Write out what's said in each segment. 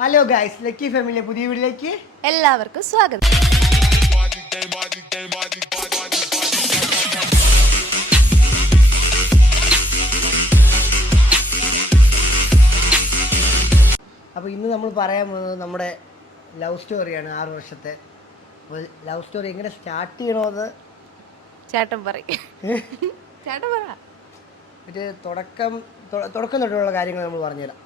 Hello guys, lucky ഫാമിലിയുടെ പുതിയ വീട്ടിലേക്ക് എല്ലാവർക്കും സ്വാഗതം. അപ്പോൾ ഇന്ന് നമ്മൾ പറയാൻ പോകുന്നത് നമ്മുടെ ലവ് സ്റ്റോറിയാണ്. 6 വർഷത്തെ. അപ്പോൾ ലവ് സ്റ്റോറി എങ്ങനെ സ്റ്റാർട്ട് ചെയ്യണമെന്ന് ചേട്ടൻ പറയും. ചേട്ടൻ പറ. ഒരു തുടക്കം തൊട്ടുള്ള കാര്യങ്ങൾ നമ്മൾ പറഞ്ഞുതരാം.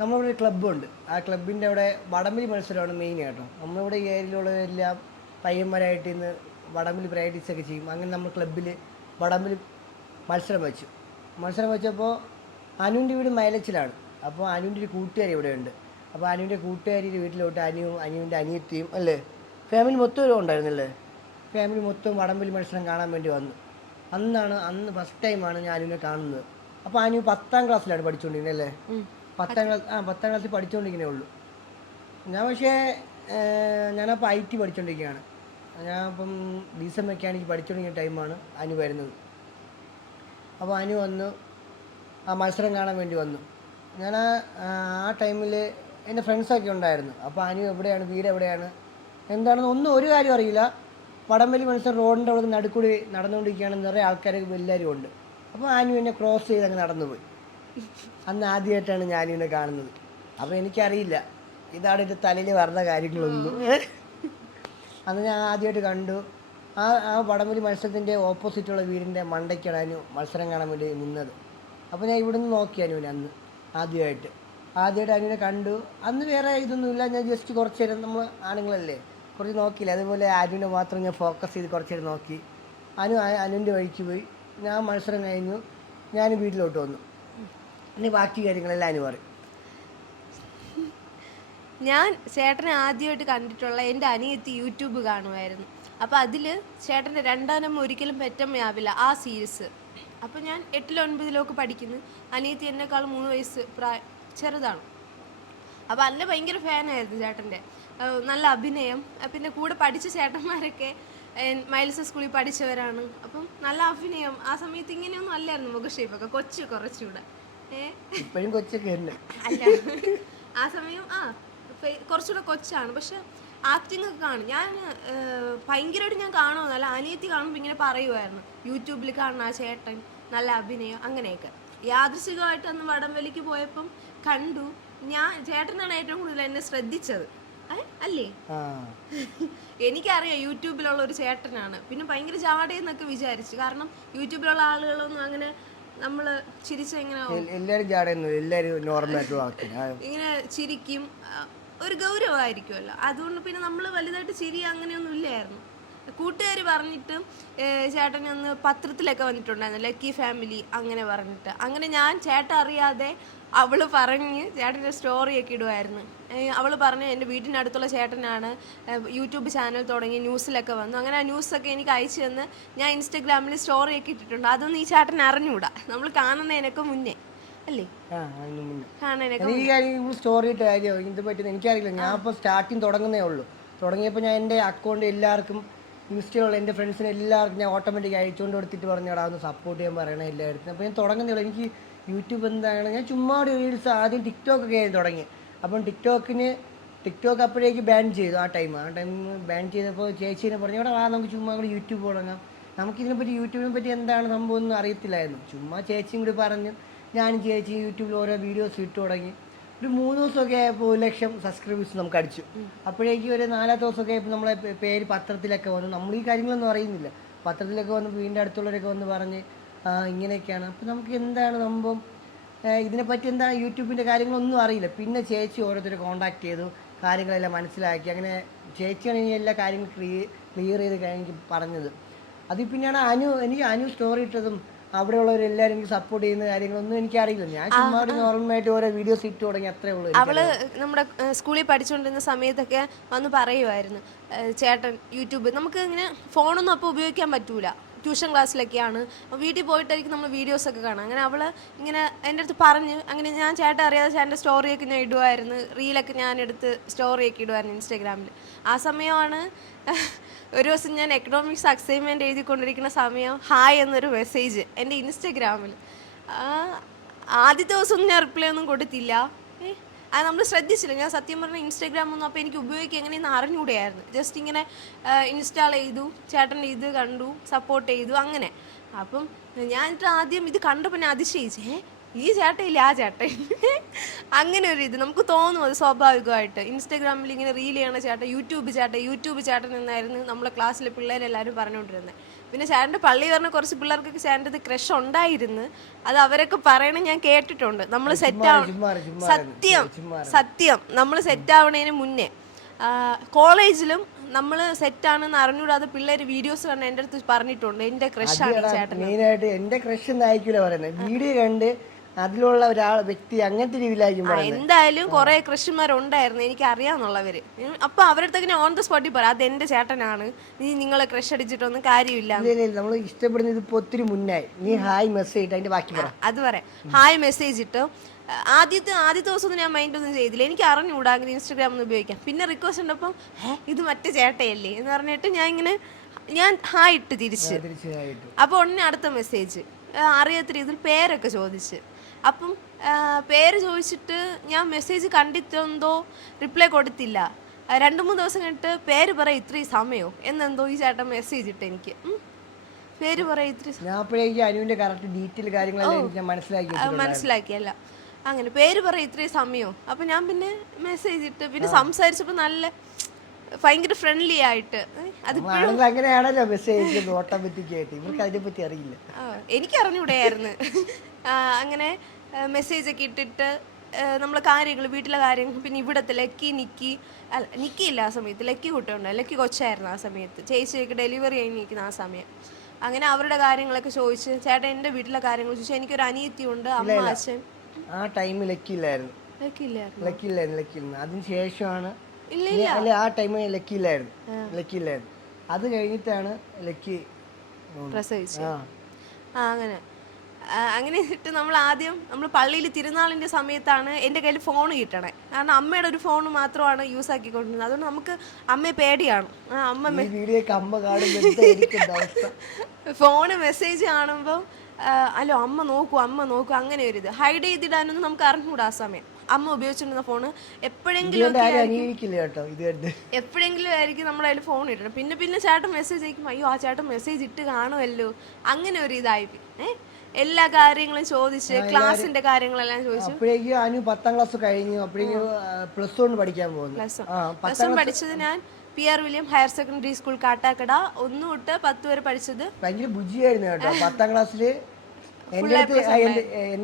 നമ്മളിവിടെ ഒരു ക്ലബ്ബുണ്ട്. ആ ക്ലബിൻ്റെ അവിടെ വടംവലി മത്സരമാണ് മെയിൻ കേട്ടോ. നമ്മളിവിടെ ഈ ഏരിയയിലുള്ളവരെല്ലാം പയ്യന്മാരായിട്ട് ഇന്ന് വടംവലി പ്രാക്ടീസൊക്കെ ചെയ്യും. അങ്ങനെ നമ്മൾ ക്ലബ്ബിൽ വടംവലി മത്സരം വെച്ചപ്പോൾ അനുവിൻ്റെ വീട് മൈലച്ചിലാണ്. അപ്പോൾ അനുവിൻ്റെ ഒരു കൂട്ടുകാരി ഇവിടെ ഉണ്ട്. അപ്പോൾ അനുവിൻ്റെ കൂട്ടുകാരിയുടെ വീട്ടിലോട്ട് അനുവിൻ്റെ അനിയത്തിയും അല്ലേ ഫാമിലി മൊത്തം ഉണ്ടായിരുന്നല്ലേ. ഫാമിലി മൊത്തം വടംവലി മത്സരം കാണാൻ വേണ്ടി വന്നു. അന്ന് ഫസ്റ്റ് ടൈമാണ് ഞാൻ അനുവിനെ കാണുന്നത്. അപ്പോൾ അനു 10ാം ക്ലാസ്സിലാണ് പഠിച്ചുകൊണ്ടിരുന്നത് അല്ലേ. 10ാം ക്ലാസ്സിൽ പഠിച്ചുകൊണ്ടിരിക്കുന്നേ ഉള്ളൂ. ഞാനപ്പോൾ IT പഠിച്ചുകൊണ്ടിരിക്കുകയാണ്. ഞാനപ്പം ഡീസൽ മെക്കാനിക്ക് പഠിച്ചുകൊണ്ടിരിക്കുന്ന ടൈമാണ് അനു വരുന്നത്. അപ്പോൾ അനു വന്നു ആ മത്സരം കാണാൻ വേണ്ടി വന്നു. ഞാൻ ആ ടൈമിൽ എൻ്റെ ഫ്രണ്ട്സൊക്കെ ഉണ്ടായിരുന്നു. അപ്പോൾ അനു എവിടെയാണ്, വീട് എവിടെയാണ്, എന്താണെന്ന് ഒരു കാര്യം അറിയില്ല. വടംവലി മത്സരം റോഡിൻ്റെ അവിടെ നടുക്കൂടി നടന്നുകൊണ്ടിരിക്കുകയാണ്. നിറയെ ആൾക്കാരൊക്കെ എല്ലാവരും ഉണ്ട്. അപ്പോൾ അനു എന്നെ ക്രോസ് ചെയ്ത് അങ്ങ് നടന്നുപോയി. അന്ന് ആദ്യമായിട്ടാണ് ഞാനിവനെ കാണുന്നത്. അപ്പോൾ എനിക്കറിയില്ല ഇതാണ് എൻ്റെ തലയിൽ വരുന്ന കാര്യങ്ങളൊന്നും. അന്ന് ഞാൻ ആദ്യമായിട്ട് കണ്ടു. ആ വടംവലി മത്സരത്തിൻ്റെ ഓപ്പോസിറ്റുള്ള വീടിൻ്റെ മണ്ടയ്ക്കാണ് അനു മത്സരം കാണാൻ വേണ്ടി നിന്നത്. അപ്പോൾ ഞാൻ ഇവിടുന്ന് നോക്കി അനുവിനെ അന്ന് ആദ്യമായിട്ട് അനുവിനെ കണ്ടു. അന്ന് വേറെ ഇതൊന്നുമില്ല. ഞാൻ ജസ്റ്റ് കുറച്ച് നേരം, നമ്മൾ ആണുങ്ങളല്ലേ, കുറച്ച് നോക്കിയില്ല. അതുപോലെ അനുവിനെ മാത്രം ഞാൻ ഫോക്കസ് ചെയ്ത് കുറച്ച് നേരം നോക്കി. അനുവിൻ്റെ വഴിക്ക് പോയി. ഞാൻ മത്സരം കഴിഞ്ഞു, ഞാൻ വീട്ടിലോട്ട് വന്നു. ഇനി ബാക്കി കാര്യങ്ങളെല്ലാം അനു പറയും. ഞാൻ ചേട്ടനെ ആദ്യമായിട്ട് കണ്ടിട്ടുള്ള എൻ്റെ അനിയത്തി യൂട്യൂബ് കാണുമായിരുന്നു. അപ്പോൾ അതിൽ ചേട്ടൻ്റെ രണ്ടാനമ്മ ഒരിക്കലും പെറ്റമ്മയാവില്ല ആ സീരീസ്. അപ്പോൾ ഞാൻ 8-ലോ 9-ലോ ഒക്കെ പഠിക്കുന്നു. അനിയത്തി എന്നെക്കാൾ 3 വയസ്സ് ചെറുതാണ്. അപ്പോൾ അല്ല ഭയങ്കര ഫാനായിരുന്നു ചേട്ടൻ്റെ. നല്ല അഭിനയം. പിന്നെ കൂടെ പഠിച്ച ചേട്ടന്മാരൊക്കെ മൈൽസ് സ്കൂളിൽ പഠിച്ചവരാണ്. അപ്പം നല്ല അഭിനയം. ആ സമയത്ത് ഇങ്ങനെയൊന്നും അല്ലായിരുന്നു മുഖഷേപ്പൊക്കെ, കുറച്ചുകൂടെ ഇപ്പോഴും കൊച്ചൊക്കെ അല്ല. ആ സമയം കുറച്ചുകൂടെ കൊച്ചാണ്. പക്ഷെ ആക്ടിങ് ഒക്കെ കാണും. ഞാൻ ഭയങ്കരമായിട്ട് ഞാൻ കാണുമെന്നല്ല, അനിയത്തി കാണുമ്പോൾ ഇങ്ങനെ പറയുമായിരുന്നു, യൂട്യൂബിൽ കാണുന്ന ആ ചേട്ടൻ നല്ല അഭിനയം അങ്ങനെയൊക്കെ. യാദൃശികമായിട്ട് അന്ന് വടംവലിക്ക് പോയപ്പം കണ്ടു. ചേട്ടനാണ് ഏറ്റവും കൂടുതൽ എന്നെ ശ്രദ്ധിച്ചത് അല്ലേ. എനിക്കറിയാം യൂട്യൂബിലുള്ള ഒരു ചേട്ടനാണ്. പിന്നെ ഭയങ്കര ചാടയെന്നൊക്കെ വിചാരിച്ചു. കാരണം യൂട്യൂബിലുള്ള ആളുകളൊന്നും അങ്ങനെ നമ്മൾ ചിരിച്ച ഇങ്ങനെ ചിരിക്കും, ഒരു ഗൗരവമായിരിക്കുമല്ലോ. അതുകൊണ്ട് പിന്നെ നമ്മൾ വലുതായിട്ട് ചിരി അങ്ങനെയൊന്നും ഇല്ലായിരുന്നു. കൂട്ടുകാർ പറഞ്ഞിട്ട് ചേട്ടൻ ഒന്ന് പത്രത്തിലൊക്കെ വന്നിട്ടുണ്ടായിരുന്നു, ലക്കി ഫാമിലി അങ്ങനെ പറഞ്ഞിട്ട്. അങ്ങനെ ഞാൻ ചേട്ടൻ അറിയാതെ അവൾ പറഞ്ഞ് ചേട്ടൻ്റെ സ്റ്റോറിയൊക്കെ ഇടുമായിരുന്നു. അവൾ പറഞ്ഞു എൻ്റെ വീട്ടിനടുത്തുള്ള ചേട്ടനാണ്, യൂട്യൂബ് ചാനൽ തുടങ്ങി, ന്യൂസിലൊക്കെ വന്നു. അങ്ങനെ ആ ന്യൂസൊക്കെ എനിക്ക് അയച്ചു തന്ന് ഞാൻ ഇൻസ്റ്റഗ്രാമിൽ സ്റ്റോറിയൊക്കെ ഇട്ടിട്ടുണ്ട്. അതൊന്നും ഈ ചേട്ടൻ അറിഞ്ഞുകൂടാ, നമ്മൾ കാണുന്നതിനൊക്കെ മുന്നേ അല്ലേ. സ്റ്റോറി ഇട്ട കാര്യം ഇത് പറ്റുന്ന എനിക്കറിയില്ല. ഞാൻ ഇപ്പോൾ സ്റ്റാർട്ടിങ് തുടങ്ങുന്നേ ഉള്ളൂ. തുടങ്ങിയപ്പോൾ ഞാൻ എൻ്റെ അക്കൗണ്ട് എല്ലാവർക്കും, ഇൻസ്റ്റയിലുള്ള എൻ്റെ ഫ്രണ്ട്സിന് എല്ലാവർക്കും ഞാൻ ഓട്ടോമാറ്റിക് അയച്ചുകൊണ്ട് കൊടുത്തിട്ട് പറഞ്ഞാൽ ഒന്ന് സപ്പോർട്ട് ചെയ്യാൻ പറയണം എല്ലായിടത്തും. അപ്പോൾ ഞാൻ തുടങ്ങുന്നേ ഉള്ളൂ. എനിക്ക് യൂട്യൂബ് എന്താണ്, ഞാൻ ചുമ്മാ ഒരു റീൽസ് ആദ്യം ടിക്ടോക്കൊക്കെ ആയി തുടങ്ങി. അപ്പം ടിക്ടോക്ക് അപ്പോഴേക്ക് ബാൻ ചെയ്തു. ആ ടൈം ബാൻ ചെയ്തപ്പോൾ ചേച്ചീനെ പറഞ്ഞു, ഇവിടെ നമുക്ക് ചുമ്മാ കൂടി യൂട്യൂബ് തുടങ്ങാം. നമുക്കിതിനെപ്പറ്റി യൂട്യൂബിനെ പറ്റി എന്താണ് സംഭവം ഒന്നും അറിയത്തില്ലായിരുന്നു. ചുമ്മാ ചേച്ചിയും കൂടി പറഞ്ഞു, ഞാനും ചേച്ചി യൂട്യൂബിൽ ഓരോ വീഡിയോസ് ഇട്ട് തുടങ്ങി. ഒരു 3 ദിവസമൊക്കെ ആയപ്പോൾ 1 ലക്ഷം സബ്സ്ക്രൈബേഴ്സ് നമുക്ക് അടിച്ചു. അപ്പോഴേക്കും ഒരു 4ാമത്തെ ദിവസമൊക്കെ ആയപ്പോൾ നമ്മളെ പേര് പത്രത്തിലൊക്കെ വന്നു. നമ്മൾ ഈ കാര്യങ്ങളൊന്നും അറിയുന്നില്ല. പത്രത്തിലൊക്കെ വന്ന് വീടിൻ്റെ അടുത്തുള്ളവരൊക്കെ വന്ന് പറഞ്ഞ് ഇങ്ങനെയൊക്കെയാണ്. അപ്പോൾ നമുക്ക് എന്താണ് സംഭവം, ഇതിനെപ്പറ്റി എന്താ യൂട്യൂബിൻ്റെ കാര്യങ്ങളൊന്നും അറിയില്ല. പിന്നെ ചേച്ചി ഓരോരുത്തരെ കോൺടാക്ട് ചെയ്തു, കാര്യങ്ങളെല്ലാം മനസ്സിലാക്കി. അങ്ങനെ ചേച്ചിയാണ് ഇനി എല്ലാ കാര്യങ്ങളും ക്ലിയർ ചെയ്ത് കഴിഞ്ഞ് പറഞ്ഞത്. അതിൽ പിന്നെയാണ് അനു സ്റ്റോറി ഇട്ടതും അവിടെയുള്ളവരെല്ലാവരും എനിക്ക് സപ്പോർട്ട് ചെയ്യുന്ന കാര്യങ്ങളൊന്നും എനിക്കറിയില്ല. ഞാൻ ചുമ്മാ നോർമലായിട്ട് ഓരോ വീഡിയോസ് ഇട്ട് തുടങ്ങി, അത്രേ ഉള്ളൂ. അവള് നമ്മുടെ സ്കൂളിൽ പഠിച്ചുകൊണ്ടിരുന്ന സമയത്തൊക്കെ വന്ന് പറയുമായിരുന്നു, ചേട്ടൻ യൂട്യൂബ്, നമുക്ക് ഇങ്ങനെ ഫോണൊന്നും അപ്പോൾ ഉപയോഗിക്കാൻ പറ്റൂല, ട്യൂഷൻ ക്ലാസ്സിലൊക്കെയാണ്, വീട്ടിൽ പോയിട്ടായിരിക്കും നമ്മൾ വീഡിയോസൊക്കെ കാണാം. അങ്ങനെ അവൾ ഇങ്ങനെ എൻ്റെ അടുത്ത് പറഞ്ഞ്, അങ്ങനെ ഞാൻ ചേട്ടൻ അറിയാതെ ചേട്ടൻ്റെ സ്റ്റോറിയൊക്കെ ഞാൻ ഇടുമായിരുന്നു, റീലൊക്കെ ഞാൻ എടുത്ത് സ്റ്റോറിയൊക്കെ ഇടുമായിരുന്നു ഇൻസ്റ്റാഗ്രാമിൽ. ആ സമയമാണ് ഒരു ദിവസം ഞാൻ എക്കണോമിക്സ് അസൈൻമെൻറ്റ് എഴുതിക്കൊണ്ടിരിക്കുന്ന സമയം ഹായ് എന്നൊരു മെസ്സേജ് എൻ്റെ ഇൻസ്റ്റഗ്രാമിൽ. ആദ്യത്തെ ദിവസം ഞാൻ റിപ്ലൈ ഒന്നും കൊടുത്തില്ല. അത് നമ്മൾ ശ്രദ്ധിച്ചില്ല. ഞാൻ സത്യം പറഞ്ഞാൽ ഇൻസ്റ്റാഗ്രാം ഒന്നും അപ്പോൾ എനിക്ക് ഉപയോഗിക്കുക എങ്ങനെയെന്ന് അറിഞ്ഞുകൂടെയായിരുന്നു. ജസ്റ്റ് ഇങ്ങനെ ഇൻസ്റ്റാൾ ചെയ്തു, ചേട്ടൻ ഇത് കണ്ടു, സപ്പോർട്ട് ചെയ്തു, അങ്ങനെ. അപ്പം ഞാൻ ആദ്യം ഇത് കണ്ടപ്പോൾ ഞാൻ അതിശയിച്ചേ, ഈ ചേട്ടയില്ല ആ ചേട്ടൻ. അങ്ങനെ ഒരു ഇത് നമുക്ക് തോന്നും, അത് സ്വാഭാവികമായിട്ട്. ഇൻസ്റ്റാഗ്രാമിൽ ഇങ്ങനെ റീൽ ചെയ്യണ ചേട്ടൻ, യൂട്യൂബ് ചേട്ടൻ എന്നായിരുന്നു നമ്മളെ ക്ലാസ്സിലെ പിള്ളേരെല്ലാവരും പറഞ്ഞുകൊണ്ടിരുന്നത്. പിന്നെ ചേട്ടൻ്റെ പള്ളി പറഞ്ഞ കുറച്ച് പിള്ളേർക്കൊക്കെ ചേട്ടൻ്റെ ഇത് ക്രഷ് ഉണ്ടായിരുന്നു. അത് അവരൊക്കെ പറയണത് ഞാൻ കേട്ടിട്ടുണ്ട്. നമ്മൾ സത്യം നമ്മൾ സെറ്റ് ആവണതിന് മുന്നേ കോളേജിലും നമ്മൾ സെറ്റാണെന്ന് അറിഞ്ഞൂടാതെ പിള്ളേർ വീഡിയോസ് കണ്ട് എൻ്റെ അടുത്ത് പറഞ്ഞിട്ടുണ്ട്, എൻ്റെ ക്രഷാണ് ചേട്ടൻ. മെയിനായിട്ട് എൻ്റെ ക്രഷ് എന്നായിരിക്കില്ല പറയുന്നത്, വീഡിയോ കണ്ട് അതിലുള്ള വ്യക്തി അങ്ങനത്തെ രീതിയിലായിരിക്കും. എന്തായാലും കുറെ ക്രഷുമാരുണ്ടായിരുന്നു എനിക്ക് അറിയാന്നുള്ളവര്. അപ്പൊ അവരുടെ ഞാൻ ഓൺ ദ സ്പോട്ടിൽ പറയാം, അത് എന്റെ ചേട്ടനാണ്, നീ നിങ്ങളെ ക്രഷ് അടിച്ചിട്ടൊന്നും കാര്യമില്ല. നമ്മൾ ഇഷ്ടപ്പെടുന്നത് ഇപ്പൊ ഒത്തിരി മുന്നായി. നീ ഹായ് മെസ്സേജ് അതിന്റെ ബാക്കി പറ. അത് പറയാം. ഹായ് മെസ്സേജ് ഇട്ട് ആദ്യത്തെ ദിവസം ഞാൻ മൈൻഡ് ഒന്നും ചെയ്തില്ല, എനിക്ക് അറിഞ്ഞുകൂടാ അങ്ങനെ ഇൻസ്റ്റാഗ്രാം ഒന്നും ഉപയോഗിക്കാം. പിന്നെ റിക്വസ്റ്റ് ഉണ്ടപ്പം ഇത് മറ്റേ ചേട്ടയല്ലേ എന്ന് പറഞ്ഞിട്ട് ഞാൻ ഹായ് ഇട്ട് തിരിച്ച്. അപ്പോൾ ഉടനെ അടുത്ത മെസ്സേജ് അറിയാത്ത രീതിയിൽ പേരൊക്കെ ചോദിച്ച്. അപ്പം പേര് ചോദിച്ചിട്ട് ഞാൻ മെസ്സേജ് കണ്ടിട്ടെന്തോ റിപ്ലൈ കൊടുത്തില്ല. 2-3 ദിവസം കഴിഞ്ഞിട്ട് പേര് പറ ഇത്രയും സമയമോ എന്നെന്തോ ഈ ചേട്ടൻ മെസ്സേജ് ഇട്ട് എനിക്ക്. പേര് പറ മനസ്സിലാക്കിയല്ല, അങ്ങനെ പേര് പറ ഇത്രയും സമയമോ. അപ്പം ഞാൻ പിന്നെ മെസ്സേജ് ഇട്ട്, പിന്നെ സംസാരിച്ചപ്പോൾ നല്ല ഭയങ്കര ഫ്രണ്ട്ലി ആയിട്ട്. അങ്ങനെയാണല്ലോ മെസ്സേജ് ഓട്ടോമാറ്റിക് ആയിട്ട്. ഇവർക്ക് അതിനെ പറ്റി അറിയില്ല, എനിക്ക് അറിഞ്ഞൂടെയായിരുന്നു. അങ്ങനെ മെസ്സേജ് ഒക്കെ ഇട്ടിട്ട് നമ്മളെ കാര്യങ്ങൾ, വീട്ടിലെ കാര്യങ്ങൾ, പിന്നെ ഇവിടത്തെ നിക്കിയില്ല ആ സമയത്ത്, ലക്കി കുട്ടിയുണ്ട്, ലക്കി കൊച്ചായിരുന്നു ആ സമയത്ത്, ചേച്ചിയൊക്കെ ഡെലിവറി കഴിഞ്ഞ് നിൽക്കുന്ന ആ സമയം. അങ്ങനെ അവരുടെ കാര്യങ്ങളൊക്കെ ചോദിച്ച്, ചേട്ടൻ എൻ്റെ വീട്ടിലെ കാര്യങ്ങൾ ചോദിച്ചു. എനിക്കൊരു അനിയത്തിയുണ്ട്, അമ്മ അച്ഛൻ. ആ ടൈമിൽ ലക്കിയില്ലായിരുന്നു. അതിന് ശേഷമാണ് ആ ടൈമിൽ ലക്കിയില്ലായിരുന്നു. അത് കഴിഞ്ഞിട്ടാണ് ലക്കി പ്രസവിച്ചത്. അങ്ങനെ ഇട്ട് നമ്മൾ പള്ളിയിൽ തിരുനാളിൻ്റെ സമയത്താണ് എൻ്റെ കയ്യിൽ ഫോൺ കിട്ടണേ. കാരണം അമ്മയുടെ ഒരു ഫോൺ മാത്രമാണ് യൂസ് ആക്കിക്കൊണ്ടിരുന്നത്. അതുകൊണ്ട് നമുക്ക് അമ്മയെ പേടിയാണ്. ഫോണ് മെസ്സേജ് കാണുമ്പോൾ അല്ലോ അമ്മ നോക്കൂ അങ്ങനെ ഒരു ഇത് ഹൈഡ് ചെയ്തിടാനൊന്നും നമുക്ക് അറിഞ്ഞുകൂടാ. ആ സമയം അമ്മ ഉപയോഗിച്ചിരുന്ന ഫോണ് എപ്പോഴെങ്കിലും ആയിരിക്കും നമ്മുടെ കയ്യിൽ ഫോൺ ഇടണം. പിന്നെ ചേട്ടൻ മെസ്സേജ് അയക്കും, അയ്യോ ആ ചേട്ടൻ മെസ്സേജ് ഇട്ട് കാണുമല്ലോ, അങ്ങനെ ഒരു ഇതായി. എല്ലാ കാര്യങ്ങളും ചോദിച്ച്, ക്ലാസിന്റെ കാര്യങ്ങളെല്ലാം ചോദിച്ചു. അപ്പോഴേക്കും അനു 10ാം ക്ലാസ് കഴിഞ്ഞു. അപ്പോഴേക്കും +1 പഠിക്കാൻ പോകുന്നു. +1 പഠിച്ചത് ഞാൻ PR William higher secondary school Kattakada 1 തൊട്ട് 10 വരെ പഠിച്ചത്. ഭയങ്കര ബുദ്ധിയായിരുന്നു കേട്ടോ 10ാം ക്ലാസ്സില്. എന്റെ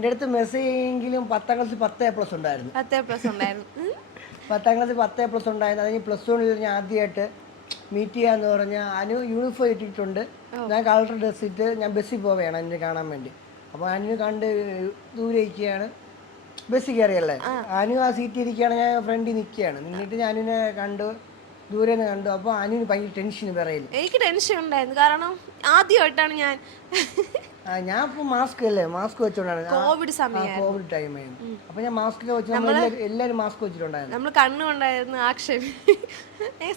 അടുത്ത് മെസ്സേജ് എങ്കിലും 10ാം ക്ലാസ്സിൽ 10A+ ഉണ്ടായിരുന്നു. 10ാം ക്ലാസ്സിൽ 10A+ ഉണ്ടായിരുന്നു. അതിന് +1 ഞാൻ ആദ്യമായിട്ട് മീറ്റ് ചെയ്യാന്ന് പറഞ്ഞാൽ അനു യൂണിഫോം ഇട്ടിട്ടുണ്ട്, ഞാൻ കളർ ഡ്രസ് ഇട്ട് ഞാൻ ബസ്സിൽ പോവുകയാണ് അനുവിനെ കാണാൻ വേണ്ടി. അപ്പോൾ അനു കണ്ട് ദൂരെ ഇരിക്കുകയാണ്, ബസ്സിൽ കയറിയല്ലേ. അനു ആ സീറ്റിൽ ഇരിക്കുകയാണ്, ഞാൻ ഫ്രണ്ടിൽ നിൽക്കുകയാണ്. നിന്നിട്ട് ഞാൻ അനുവിനെ കണ്ടു, ദൂരെ നിന്ന് കണ്ടു. അപ്പോൾ അനുവിന് ഭയങ്കര ടെൻഷൻ പറയില്ല. എനിക്ക് ടെൻഷൻ ഉണ്ടായിരുന്നു, കാരണം ആദ്യമായിട്ടാണ് ഞാൻ ഇപ്പൊ മാസ്ക് വെച്ചോണ്ടാണ്. കോവിഡ് ടൈം ആയിരുന്നു. അപ്പൊ ഞാൻ മാസ്ക് വെച്ചു, എല്ലാരും മാസ്ക് വെച്ചിട്ടുണ്ടായിരുന്നു. നമ്മൾ കണ്ണുകൊണ്ടായിരുന്നു ആക്ഷേപി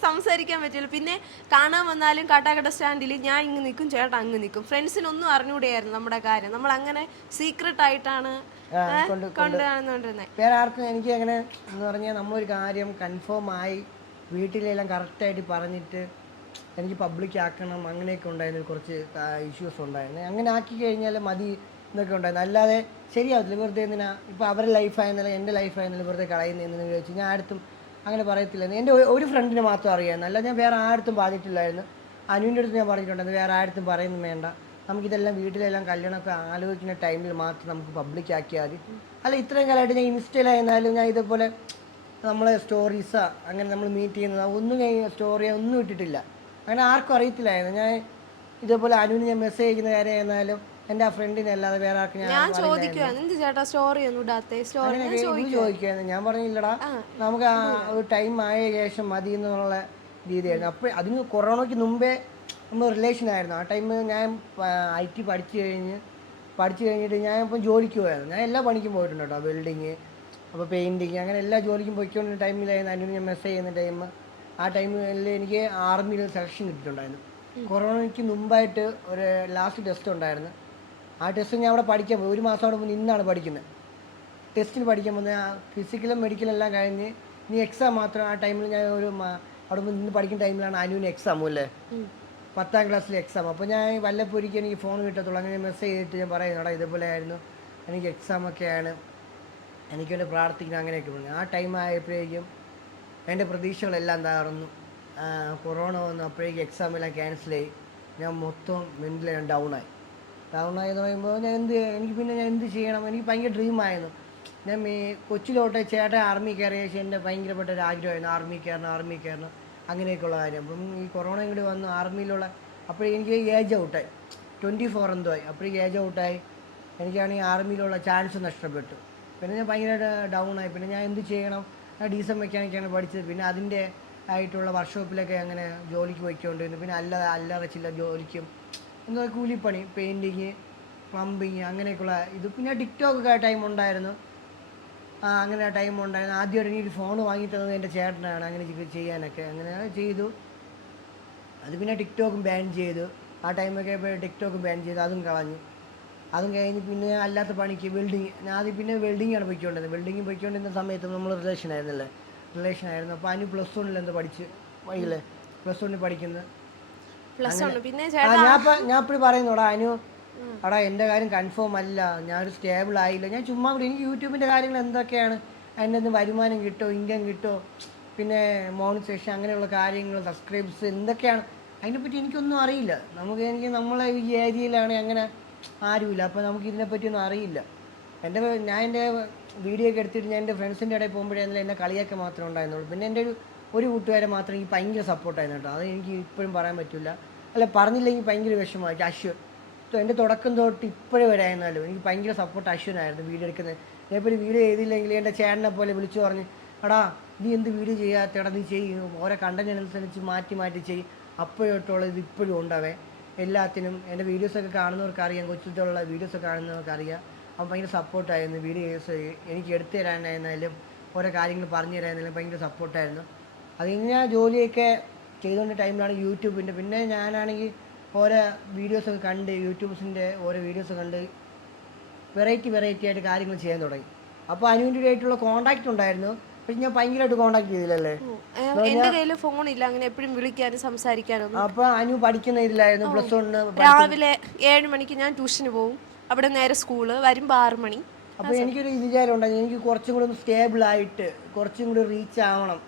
സംസാരിക്കാൻ പറ്റില്ല. പിന്നെ കാണാൻ വന്നാലും കാട്ടാക്കട സ്റ്റാൻഡിൽ ഞാൻ ഇങ്ങ് നിൽക്കും, ചേട്ടൻ അങ്ങ് നിൽക്കും. ഫ്രണ്ട്സിനൊന്നും അറിഞ്ഞൂടെയായിരുന്നു നമ്മുടെ കാര്യം. നമ്മൾ അങ്ങനെ സീക്രട്ട് ആയിട്ടാണ് കൊണ്ടുവന്നിരുന്നത്. വേറെ ആർക്കും എനിക്ക് അങ്ങനെ എന്ന് പറഞ്ഞാൽ നമ്മളൊരു കാര്യം കൺഫേം ആയി വീട്ടിലെല്ലാം കറക്റ്റായിട്ട് പറഞ്ഞിട്ട് എനിക്ക് പബ്ലിക് ആക്കണം അങ്ങനെയൊക്കെ ഉണ്ടായിരുന്നു. കുറച്ച് ഇഷ്യൂസ് ഉണ്ടായിരുന്നു. അങ്ങനെ ആക്കി കഴിഞ്ഞാൽ മതി എന്നൊക്കെ ഉണ്ടായിരുന്നു. അല്ലാതെ ശരിയാവത്തില്ല. വെറുതെ എന്തിനാ ഇപ്പോൾ അവരുടെ ലൈഫായിരുന്നല്ലോ എൻ്റെ ലൈഫായിരുന്നല്ലോ വെറുതെ കളയുന്നതെന്ന് വിചാരിച്ചു ഞാൻ ആർക്കും അങ്ങനെ പറയത്തില്ലായിരുന്നു. എൻ്റെ ഒരു ഫ്രണ്ടിന് മാത്രം അറിയാമായിരുന്നു, അല്ല ഞാൻ വേറെ ആർക്കും പറഞ്ഞിട്ടില്ലായിരുന്നു. അനുവിൻ്റെ അടുത്ത് ഞാൻ പറഞ്ഞിട്ടുണ്ടായിരുന്നു, വേറെ ആർക്കും പറയുന്നു വേണ്ട, നമുക്കിതെല്ലാം വീട്ടിലെല്ലാം കല്യാണമൊക്കെ ആലോചിക്കുന്ന ടൈമിൽ മാത്രം നമുക്ക് പബ്ലിക് ആക്കിയാൽ മതി. അല്ല ഇത്രയും കാലമായിട്ട് ഞാൻ ഇൻസ്റ്റയിലായിരുന്നാലും ഞാൻ ഇതേപോലെ നമ്മളെ സ്റ്റോറീസാ അങ്ങനെ നമ്മൾ മീറ്റ് ചെയ്യുന്നത് ഒന്നും ഞാൻ സ്റ്റോറിയോ ഒന്നും ഇട്ടിട്ടില്ല. അങ്ങനെ ആർക്കും അറിയത്തില്ലായിരുന്നു. ഞാൻ ഇതേപോലെ അനുവിന് ഞാൻ മെസ്സേജ് അയക്കുന്ന കാര്യമായിരുന്നാലും എൻ്റെ ആ ഫ്രണ്ടിനെ അല്ലാതെ വേറെ ആർക്കും ഞാൻ ചോദിക്കുമായിരുന്നു. ഞാൻ പറഞ്ഞില്ലടാ, നമുക്ക് ആ ഒരു ടൈം ആയ ശേഷം മതി എന്നുള്ള രീതിയായിരുന്നു. അപ്പോൾ അതിന് കൊറോണയ്ക്ക് മുമ്പേ നമ്മൾ റിലേഷൻ ആയിരുന്നു. ആ ടൈം ഞാൻ IT പഠിച്ചു കഴിഞ്ഞിട്ട് ഞാൻ ഇപ്പം ജോലിക്ക് പോയായിരുന്നു. ഞാൻ എല്ലാ പണിക്കും പോയിട്ടുണ്ട് കേട്ടോ, വെൽഡിങ്, അപ്പോൾ പെയിൻറ്റിങ്, അങ്ങനെ എല്ലാ ജോലിക്കും പോയിക്കൊണ്ട ടൈമിലായിരുന്നു അനുവിന് ഞാൻ മെസ്സേജ് ചെയ്യുന്ന ടൈം. ആ ടൈമിൽ എനിക്ക് ആർമിയിൽ സെലക്ഷൻ കിട്ടിയിട്ടുണ്ടായിരുന്നു. കൊറോണയ്ക്ക് മുമ്പായിട്ട് ഒരു ലാസ്റ്റ് ടെസ്റ്റ് ഉണ്ടായിരുന്നു. ആ ടെസ്റ്റ് ഞാൻ അവിടെ പഠിക്കാൻ പോയി. 1 മാസം അവിടെ നിന്നാണ് പഠിക്കുന്നത്. ടെസ്റ്റിന് പഠിക്കുമ്പോൾ ഫിസിക്കലും മെഡിക്കലും എല്ലാം കഴിഞ്ഞ് നീ എക്സാം മാത്രം ആ ടൈമിൽ ഞാൻ അവിടെ നിന്ന് പഠിക്കുന്ന ടൈമിലാണ് അനുവിന് എക്സാം അല്ലേ 10ാം ക്ലാസ്സിലെ എക്സാം. അപ്പോൾ ഞാൻ വല്ലപ്പോഴേക്ക് എനിക്ക് ഫോൺ കിട്ടത്തുള്ളൂ. അങ്ങനെ മെസ്സേജ് ചെയ്തിട്ട് ഞാൻ പറയുന്നു എടാ ഇതേപോലെ ആയിരുന്നു എനിക്ക് എക്സാമൊക്കെയാണ് എനിക്ക് വേണ്ടി പ്രാർത്ഥിക്കണം അങ്ങനെയൊക്കെ പറഞ്ഞു. ആ ടൈം ആയപ്പോഴേക്കും എൻ്റെ പ്രതീക്ഷകളെല്ലാം തകർന്നു. കൊറോണ വന്നു. അപ്പോഴേക്കും എക്സാമെല്ലാം ക്യാൻസലായി. ഞാൻ മൊത്തം മെൻ്റലി ഞാൻ ഡൗണായി എന്ന് പറയുമ്പോൾ ഞാൻ ഞാൻ എന്ത് ചെയ്യണം. എനിക്ക് ഭയങ്കര ഡ്രീമായിരുന്നു. ഞാൻ കൊച്ചിലോട്ടെ ചേട്ടൻ ആർമി കയറിയ ശേഷം എൻ്റെ ഭയങ്കരപ്പെട്ട ഒരു ആഗ്രഹമായിരുന്നു ആർമി കയറണം അങ്ങനെയൊക്കെയുള്ള കാര്യം. അപ്പം ഈ കൊറോണ ഇങ്ങോട്ട് വന്നു ആർമിയിലുള്ള അപ്പോഴെനിക്ക് ഏജ് ഔട്ടായി 24 എന്തോ ആയി. അപ്പോഴേക്ക് ഏജ് ഔട്ടായി എനിക്കാണെങ്കിൽ ആർമിയിലുള്ള ചാൻസ് നഷ്ടപ്പെട്ടു. പിന്നെ ഞാൻ ഭയങ്കര ഡൗണായി. പിന്നെ ഞാൻ എന്ത് ചെയ്യണം. ഞാൻ ഡീസൽ മെക്കാനിക്കാണ് പഠിച്ചത്. പിന്നെ അതിൻ്റെ ആയിട്ടുള്ള വർക്ക്ഷോപ്പിലൊക്കെ അങ്ങനെ ജോലിക്ക് പോയിക്കൊണ്ടിരുന്നു. പിന്നെ അല്ലറ ചില്ല ജോലിക്കും എന്താ കൂലിപ്പണി പെയിൻറ്റിങ് പ്ലംബിങ് അങ്ങനെയൊക്കെയുള്ള ഇത്. പിന്നെ ടിക്ടോക്കൊക്കെ ടൈം ഉണ്ടായിരുന്നു. അങ്ങനെ ടൈം ഉണ്ടായിരുന്നു. ആദ്യമായിട്ട് എനിക്ക് ഫോൺ വാങ്ങി തന്നത് എൻ്റെ ചേട്ടനാണ് അങ്ങനെ ചെയ്യാനൊക്കെ. അങ്ങനെ ചെയ്തു. അത് പിന്നെ ടിക്ടോക്കും ബാൻ ചെയ്തു. ആ ടൈമൊക്കെ ഇപ്പോൾ ടിക്ടോക്ക് ബാൻ ചെയ്തു. അതും കളഞ്ഞു. അതും കഴിഞ്ഞ് പിന്നെ അല്ലാത്ത പണിക്ക് വെൽഡിങ് ഞാൻ ആദ്യം പിന്നെ വെൽഡിങ്ങാണ് പോയിക്കൊണ്ടിരുന്ന സമയത്ത് നമ്മൾ റിലേഷനായിരുന്നു. അപ്പോൾ അനു +1 എന്തോ പഠിച്ച് വൈകില്ലേ +1 പഠിക്കുന്നത്. ഞാൻ ഇപ്പോഴും പറയുന്നോടാ അനു എടാ എൻ്റെ കാര്യം കൺഫേം അല്ല. ഞാനൊരു സ്റ്റേബിൾ ആയില്ല. ഞാൻ ചുമ്മാ എനിക്ക് യൂട്യൂബിൻ്റെ കാര്യങ്ങൾ എന്തൊക്കെയാണ് അതിൻ്റെ ഒന്ന് വരുമാനം കിട്ടുമോ ഇൻകം കിട്ടുമോ പിന്നെ മോണിറ്റൈസേഷൻ അങ്ങനെയുള്ള കാര്യങ്ങൾ സബ്സ്ക്രൈബ്സ് എന്തൊക്കെയാണ് അതിനെപ്പറ്റി എനിക്കൊന്നും അറിയില്ല. നമ്മളെ ഈ ഏരിയയിലാണ് അങ്ങനെ ആരുമില്ല. അപ്പോൾ നമുക്ക് ഇതിനെപ്പറ്റിയൊന്നും അറിയില്ല. ഞാൻ എൻ്റെ വീഡിയോ ഒക്കെ എടുത്തിട്ട് ഞാൻ എൻ്റെ ഫ്രണ്ട്സിൻ്റെ ഇടയിൽ പോകുമ്പോഴേ എന്നെ കളിയൊക്കെ മാത്രമേ ഉണ്ടായിരുന്നുള്ളൂ. പിന്നെ എൻ്റെ ഒരു കൂട്ടുകാരെ മാത്രം എനിക്ക് ഭയങ്കര സപ്പോർട്ടായിരുന്നു കേട്ടോ. അത് എനിക്ക് ഇപ്പോഴും പറയാൻ പറ്റില്ല. അല്ല പറഞ്ഞില്ലെങ്കിൽ ഭയങ്കര വിഷമമായിട്ട് അശ്വൻ എൻ്റെ തുടക്കം തൊട്ട് ഇപ്പോഴും വരായിരുന്നാലും എനിക്ക് ഭയങ്കര സപ്പോർട്ട് അശ്വനായിരുന്നു വീഡിയോ എടുക്കുന്നത്. ഇതേപോലെ വീഡിയോ ചെയ്തില്ലെങ്കിൽ എൻ്റെ ചേട്ടനെ പോലെ വിളിച്ചു പറഞ്ഞ് എടാ നീ എന്ത് വീഡിയോ ചെയ്യാത്തടാ നീ ചെയ്യും ഓരോ കണ്ടൻറ്റിനനുസരിച്ച് മാറ്റി ചെയ്യും. അപ്പോഴോട്ടുള്ള ഇത് ഇപ്പോഴും ഉണ്ടാവേ എല്ലാത്തിനും. എൻ്റെ വീഡിയോസൊക്കെ കാണുന്നവർക്ക് അറിയാം. കൊച്ചിലുള്ള വീഡിയോസൊക്കെ കാണുന്നവർക്ക് അറിയാം. അവൻ ഭയങ്കര സപ്പോർട്ടായിരുന്നു. വീഡിയോസ് എനിക്ക് എടുത്തു തരാനായിരുന്നാലും ഓരോ കാര്യങ്ങൾ പറഞ്ഞു തരാനായിരുന്നാലും ഭയങ്കര സപ്പോർട്ടായിരുന്നു. അത് കഴിഞ്ഞാൽ ജോലിയൊക്കെ ചെയ്തുകൊണ്ട് ടൈമിലാണ് യൂട്യൂബിൻ്റെ. പിന്നെ ഞാനാണെങ്കിൽ ഓരോ വീഡിയോസൊക്കെ കണ്ട് യൂട്യൂബ്സിൻ്റെ ഓരോ വീഡിയോസ് കണ്ട് വെറൈറ്റി ആയിട്ട് കാര്യങ്ങൾ ചെയ്യാൻ തുടങ്ങി. അപ്പോൾ അനുവിൻ്റെ ആയിട്ടുള്ള കോൺടാക്റ്റ് ഉണ്ടായിരുന്നു. പക്ഷെ ഞാൻ ഭയങ്കരമായിട്ട് കോൺടാക്ട് ചെയ്തില്ലല്ലേ. എന്റെ കയ്യിൽ ഫോണില്ല അങ്ങനെ എപ്പോഴും വിളിക്കാനും സംസാരിക്കാനും. അപ്പോൾ അനു പഠിക്കുന്ന ഇതിലായിരുന്നു +1 രാവിലെ 7 മണിക്ക് ഞാൻ ട്യൂഷന് പോകും. അവിടെ നേരെ സ്കൂള് വരുമ്പോൾ 6 മണി. അപ്പോൾ എനിക്കൊരു വിചാരം ഉണ്ടായിരുന്നു എനിക്ക് കുറച്ചും കൂടി ഒന്ന് സ്റ്റേബിളായിട്ട് കുറച്ചും കൂടി റീച്ച് ആവണം.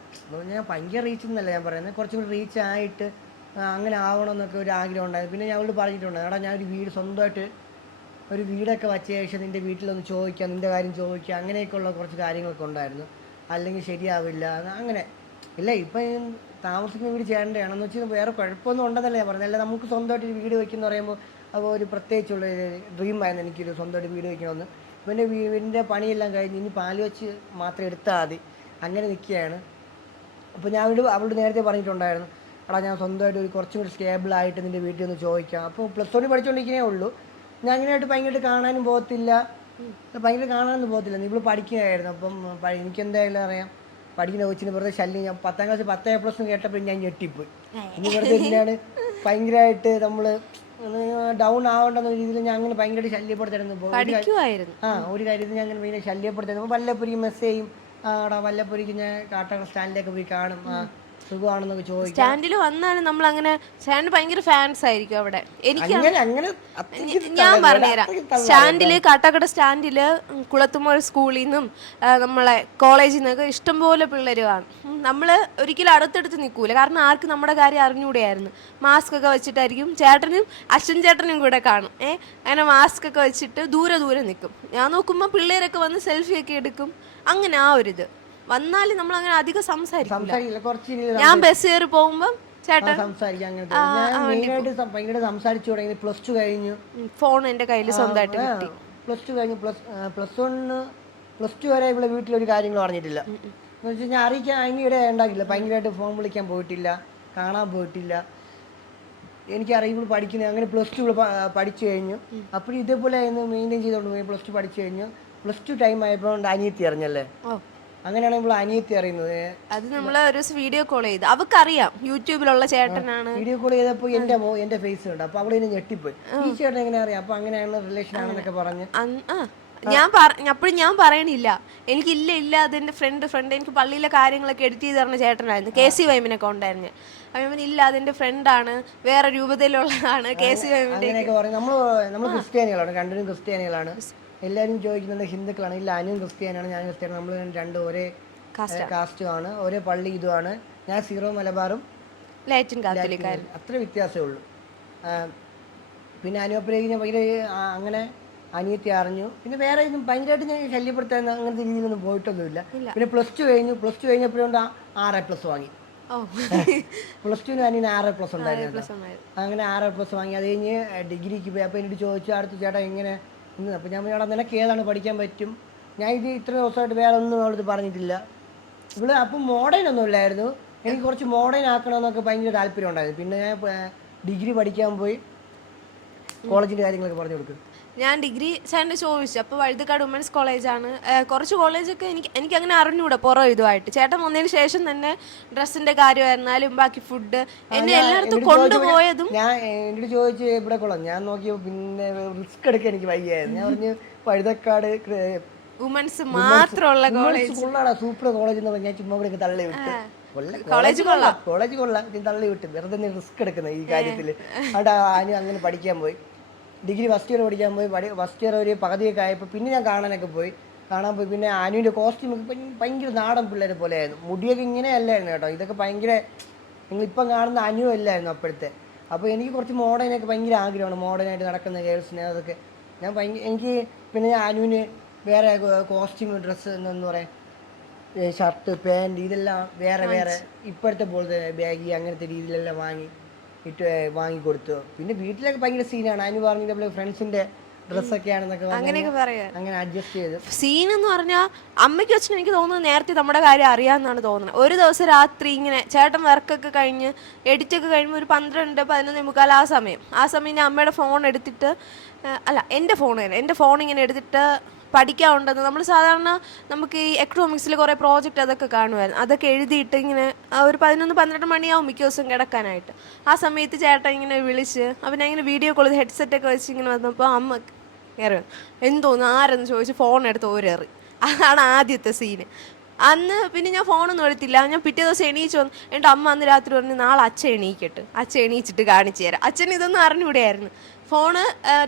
ഞാൻ ഭയങ്കര റീച്ച് എന്നല്ല ഞാൻ പറയുന്നത്. കുറച്ചും കൂടി റീച്ച് ആയിട്ട് അങ്ങനെ ആവണം എന്നൊക്കെ ഒരു ആഗ്രഹം ഉണ്ടായിരുന്നു. പിന്നെ ഞാൻ അവളോട് പറഞ്ഞിട്ടുണ്ട് എടാ ഞാനൊരു സ്വന്തമായിട്ട് ഒരു വീടൊക്കെ വച്ച ശേഷം നിൻ്റെ വീട്ടിലൊന്ന് ചോദിക്കാം നിൻ്റെ കാര്യം ചോദിക്കാം അങ്ങനെയൊക്കെയുള്ള കുറച്ച് കാര്യങ്ങളൊക്കെ ഉണ്ടായിരുന്നു. അല്ലെങ്കിൽ ശരിയാവില്ല അങ്ങനെ ഇല്ല. ഇപ്പം താമസിക്കുന്ന വീട് ചെയ്യേണ്ടതാണെന്ന് വെച്ചാൽ വേറെ കുഴപ്പമൊന്നും ഉണ്ടെന്നല്ല ഞാൻ പറഞ്ഞത്. അല്ല നമുക്ക് സ്വന്തമായിട്ട് ഒരു വീട് വയ്ക്കുന്ന പറയുമ്പോൾ അപ്പോൾ ഒരു പ്രത്യേകിച്ചുള്ള ഡ്രീമായിരുന്നു എനിക്കൊരു സ്വന്തമായിട്ട് വീട് വയ്ക്കണമെന്ന്. ഇപ്പം എൻ്റെ വീടിൻ്റെ പണിയെല്ലാം കഴിഞ്ഞ് ഇനി പാല് വെച്ച് മാത്രം എടുത്താൽ മതി അങ്ങനെ നിൽക്കുകയാണ്. അപ്പോൾ ഞാൻ അവളോട് നേരത്തെ പറഞ്ഞിട്ടുണ്ടായിരുന്നു എടാ ഞാൻ സ്വന്തമായിട്ട് ഒരു കുറച്ചും കൂടി സ്റ്റേബിളായിട്ട് നിൻ്റെ വീട്ടിൽ ഒന്ന് ചോദിക്കാം. അപ്പോൾ +1 പഠിച്ചുകൊണ്ടിരിക്കുന്നേ ഉള്ളൂ. ഞാൻ അങ്ങനെയായിട്ട് ഭയങ്കരമായിട്ട് കാണാനും പോകത്തില്ല. നീ ഇപ്പോൾ പഠിക്കുകയായിരുന്നു. അപ്പം എനിക്കെന്തായാലും അറിയാം പഠിക്കുന്ന കൊച്ചിന് വെറുതെ ശല്യം. ഞാൻ 10ാം ക്ലാസ് 10A+ കേട്ടപ്പോൾ ഞാൻ ഞെട്ടിപ്പോയി. ഇനി വെറുതെ എന്തിനാണ് ഭയങ്കരമായിട്ട് നമ്മൾ ഡൗൺ ആവേണ്ടെന്ന രീതിയിൽ ഞാൻ അങ്ങനെ ഭയങ്കരമായിട്ട് ശല്യപ്പെടുത്തായിരുന്നു. ഒരു കാര്യത്തിൽ ഞാൻ അങ്ങനെ ഭയങ്കര ശല്യപ്പെടുത്തായിരുന്നു. വല്ലപ്പോഴേക്കും മെസ്സേജ് ചെയ്യും വല്ലപ്പോഴേക്കും ഞാൻ കാട്ടാക്കട സ്റ്റാൻഡിലേക്ക് പോയി കാണും സുഖമാണെന്നൊക്കെ ചോദിക്കും. സ്റ്റാൻഡിൽ വന്നാലും നമ്മൾ അങ്ങനെ സ്റ്റാൻഡ് ഭയങ്കര ഫാൻസ് ആയിരിക്കും അവിടെ. എനിക്ക് ഞാൻ പറഞ്ഞുതരാം. സ്റ്റാൻഡില് കാട്ടാക്കട സ്റ്റാൻഡില് കുളത്തുമോൾ സ്കൂളിൽ നിന്നും നമ്മളെ കോളേജിൽ നിന്നൊക്കെ ഇഷ്ടംപോലെ പിള്ളേർ കാണും. നമ്മൾ ഒരിക്കലും അടുത്തടുത്ത് നിൽക്കൂല. കാരണം ആർക്ക് നമ്മുടെ കാര്യം അറിഞ്ഞുകൂടെയായിരുന്നു. മാസ്ക് ഒക്കെ വെച്ചിട്ടായിരിക്കും. ചേട്ടനും അച്ഛൻ ചേട്ടനും കൂടെ കാണും. അങ്ങനെ മാസ്ക് ഒക്കെ വെച്ചിട്ട് ദൂരെ നിൽക്കും. ഞാൻ നോക്കുമ്പോൾ പിള്ളേരൊക്കെ വന്ന് സെൽഫി ഒക്കെ എടുക്കും. അങ്ങനെ ആ ഒരിത് വന്നാലും നമ്മൾ അങ്ങനെ അധികം സംസാരിക്കില്ല. ഞാൻ ബസ് കയറി പോകുമ്പോ ചേട്ടൻ സംസാരിച്ചു തുടങ്ങി. +2 കഴിഞ്ഞു. ഫോൺ എന്റെ കയ്യിൽ സ്വന്തമായിട്ട് കിട്ടി. +2 കഴിഞ്ഞു. +2 വരെ ഇവിടെ വീട്ടിലൊരു കാര്യങ്ങളും അറിഞ്ഞിട്ടില്ല എന്ന് വെച്ച് കഴിഞ്ഞാൽ അറിയിക്കാൻ അതിനിടെ ഉണ്ടാക്കില്ല. ഭയങ്കരമായിട്ട് ഫോൺ വിളിക്കാൻ പോയിട്ടില്ല, കാണാൻ പോയിട്ടില്ല. എനിക്കറിയുമ്പോൾ പഠിക്കുന്നത് അങ്ങനെ +2 പഠിച്ചു കഴിഞ്ഞു. അപ്പോഴും ഇതേപോലെ ആയിരുന്നു മെയിൻറ്റെയിൻ ചെയ്തുകൊണ്ട് പോയി. +2 പഠിച്ചു കഴിഞ്ഞു. +2 ടൈം ആയപ്പോൾ അനിയത്തി അറിഞ്ഞല്ലേ. അങ്ങനെയാണ് നമ്മൾ അനിയത്തി അറിയുന്നത്. അത് നമ്മൾ ഒരു വീഡിയോ കോൾ ചെയ്ത് അവക്കറിയാം യൂട്യൂബിലുള്ള ചേട്ടനാണ്. വീഡിയോ കോൾ ചെയ്തപ്പോൾ എന്റെ ഫേസ് ഉണ്ട്. അപ്പൊ അവിടെ ഞെട്ടിപ്പോയി ഈ ചേട്ടൻ എങ്ങനെ അറിയാം. അപ്പൊ അങ്ങനെയാണ് റിലേഷൻ ആണെന്നൊക്കെ പറഞ്ഞ് അപ്പോഴും ഞാൻ പറയണില്ല, എനിക്കില്ല അതെന്റെ ഫ്രണ്ട് എനിക്ക് പള്ളിയിലെ കാര്യങ്ങളൊക്കെ എഡിറ്റ് ചെയ്ത് തരുന്ന ചേട്ടനായിരുന്നു. KC വൈമിനൊക്കെ ഉണ്ടായിരുന്നു. അപ്പം ഇല്ല അതെന്റെ ഫ്രണ്ടാണ്, വേറെ രൂപതയിലുള്ളതാണ് KC വൈമിന്റെ. അങ്ങനെയൊക്കെ പറയും. നമ്മൾ ക്രിസ്ത്യാനികളാണ്, രണ്ടുപേരും ക്രിസ്ത്യാനികളാണ്. എല്ലാവരും ചോദിക്കുന്നുണ്ട് ഹിന്ദുക്കളാണ്. ഇല്ല, അനുവും ക്രിസ്ത്യാനിയാണ്, ഞാൻ ക്രിസ്ത്യാനി. നമ്മൾ രണ്ടും ഒരേ കാസ്റ്റുമാണ്, ഒരേ പള്ളി ഇതുമാണ്. ഞാൻ സീറോ മലബാറും ലാറ്റിൻ കാത്തലിക്കാരും, അത്ര വ്യത്യാസമേ ഉള്ളൂ. പിന്നെ അനുവപ്പരേക്ക് ഞാൻ ഭയങ്കര അങ്ങനെ അനിയത്തി അറിഞ്ഞു. പിന്നെ വേറെ ഇതും ഭയങ്കരമായിട്ട് ഞാൻ ശല്യപ്പെടുത്താൻ അങ്ങനത്തെ രീതിയിലൊന്നും പോയിട്ടൊന്നുമില്ല. പിന്നെ പ്ലസ് ടു കഴിഞ്ഞപ്പോഴും +6 വാങ്ങി. +2 അനിയന് 6 ഉണ്ടായിരുന്നു. അങ്ങനെ 6 വാങ്ങി. അത് കഴിഞ്ഞ് ഡിഗ്രിക്ക് പോയി. അപ്പോൾ എന്നോട് ചോദിച്ചു അടുത്ത ചേട്ടാ എങ്ങനെ ഇന്ന്. അപ്പോൾ ഞാൻ ഇവിടെ നിനക്ക് ഏതാണ് പഠിക്കാൻ പറ്റും. ഞാൻ ഇത് ഇത്ര ദിവസമായിട്ട് വേറെ ഒന്നും അവളത് പറഞ്ഞിട്ടില്ല. ഇവിടെ അപ്പം മോഡേൺ ഒന്നും ഇല്ലായിരുന്നു. എനിക്ക് കുറച്ച് മോഡേൺ ആക്കണമെന്നൊക്കെ ഭയങ്കര താല്പര്യം ഉണ്ടായിരുന്നു. പിന്നെ ഞാൻ ഡിഗ്രി പഠിക്കാൻ പോയി. കോളേജിൻ്റെ കാര്യങ്ങളൊക്കെ പറഞ്ഞു കൊടുക്കും. ഞാൻ ഡിഗ്രി ചേട്ടൻ്റെ ചോദിച്ചു. അപ്പോൾ വഴുതക്കാട് വുമൻസ് കോളേജാണ്. കുറച്ച് കോളേജൊക്കെ എനിക്ക് അങ്ങനെ അറിഞ്ഞൂടാ പുറം ഇതുമായിട്ട്. ചേട്ടൻ വന്നതിന് ശേഷം തന്നെ ഡ്രസ്സിന്റെ കാര്യമായിരുന്നാലും ബാക്കി ഫുഡ് എന്നെ എല്ലായിടത്തും കൊണ്ടുപോയതും. ഞാൻ എന്നോട് ചോദിച്ചു ഇവിടെ കൊള്ളാം. ഞാൻ നോക്കിയപ്പോൾ പിന്നെ റിസ്ക് എടുക്കാൻ എനിക്ക് വയ്യായിരുന്നു. ഞാൻ പറഞ്ഞു വഴുതക്കാട് വുമൻസ് മാത്രമുള്ള കോളേജ് കൊള്ളാടാ, സൂപ്പർ കോളേജ് എന്ന് പറഞ്ഞാൽ ചുമ്മാ ഇവിടെ തള്ളി വിട്ട്. കോളേജ് കൊള്ളാം, തള്ളി വിട്ട്. വെറുതെ റിസ്ക് എടുക്കുന്നത് ഈ കാര്യത്തിൽ. അവിടെ അനു അങ്ങനെ പഠിക്കാൻ പോയി. ഡിഗ്രി ഫസ്റ്റ് ഇയർ പഠിക്കാൻ പോയി. ഫസ്റ്റ് ഇയർ ഒരു പകുതിയൊക്കെ ആയപ്പോൾ പിന്നെ ഞാൻ കാണാൻ പോയി. പിന്നെ അനുവിൻ്റെ കോസ്റ്റ്യൂമൊക്കെ ഭയങ്കര നാടൻ പിള്ളേരെ പോലെ ആയിരുന്നു. മുടിയൊക്കെ ഇങ്ങനെ അല്ലായിരുന്നു കേട്ടോ. ഇതൊക്കെ ഭയങ്കര നിങ്ങളിപ്പം കാണുന്ന അനു അല്ലായിരുന്നു അപ്പോഴത്തെ. അപ്പോൾ എനിക്ക് കുറച്ച് മോഡേണൊക്കെ ഭയങ്കര ആഗ്രഹമാണ്, മോഡേണായിട്ട് നടക്കുന്ന ഗേൾസിനെ. അതൊക്കെ ഞാൻ എനിക്ക് പിന്നെ ഞാൻ അനുവിന് വേറെ കോസ്റ്റ്യൂം ഡ്രസ്സ് എന്ന് പറയാം, ഷർട്ട് പാൻറ് ഇതെല്ലാം വേറെ ഇപ്പോഴത്തെ പോലത്തെ ബാഗി അങ്ങനത്തെ രീതിയിലെല്ലാം വാങ്ങിക്കൊടുത്തു. പിന്നെ വീട്ടിലൊക്കെ ഭയങ്കര സീനാണ്. അതിന് പറഞ്ഞ ഫ്രണ്ട്സിന്റെ ഡ്രസ്സൊക്കെ ആണെന്നൊക്കെ അങ്ങനെ അഡ്ജസ്റ്റ് ചെയ്ത്. സീൻ എന്ന് പറഞ്ഞാൽ അമ്മയ്ക്ക് വെച്ചാൽ എനിക്ക് തോന്നുന്നത് നേരത്തെ നമ്മുടെ കാര്യം അറിയാമെന്നാണ് തോന്നുന്നത്. ഒരു ദിവസം രാത്രി ഇങ്ങനെ ചേട്ടൻ വർക്കൊക്കെ കഴിഞ്ഞ് എഡിറ്റൊക്കെ കഴിയുമ്പോൾ ഒരു 12-11:45 ആ സമയം ഞാൻ അമ്മയുടെ ഫോൺ എടുത്തിട്ട്, എൻ്റെ ഫോൺ ഇങ്ങനെ എടുത്തിട്ട് പഠിക്കാറുണ്ടെന്ന്. നമ്മൾ സാധാരണ നമുക്ക് ഈ എക്കണോമിക്സിൽ കുറേ പ്രോജക്റ്റ് അതൊക്കെ കാണുമായിരുന്നു. അതൊക്കെ എഴുതിയിട്ട് ഇങ്ങനെ ഒരു 11-12 മണിയാവും മിക്ക ദിവസം കിടക്കാനായിട്ട്. ആ സമയത്ത് ചേട്ടൻ ഇങ്ങനെ വിളിച്ച്, അപ്പം ഞാൻ ഇങ്ങനെ വീഡിയോ കോൾ ഹെഡ്സെറ്റൊക്കെ വെച്ച് ഇങ്ങനെ വന്നപ്പോൾ അമ്മ എന്തോന്ന് ആരെന്ന് ചോദിച്ച് ഫോൺ എടുത്ത് ഓരേറി. അതാണ് ആദ്യത്തെ സീന്. അന്ന് പിന്നെ ഞാൻ ഫോണൊന്നും എടുത്തില്ല. ഞാൻ പിറ്റേ ദിവസം എണീച്ച് വന്നു. എൻ്റെ അമ്മ അന്ന് രാത്രി പറഞ്ഞു നാളെ അച്ഛൻ എണീച്ചിട്ട് കാണിച്ചു തരാം. അച്ഛൻ ഇതൊന്നും അറിഞ്ഞുകൂടെയായിരുന്നു. ഫോണ്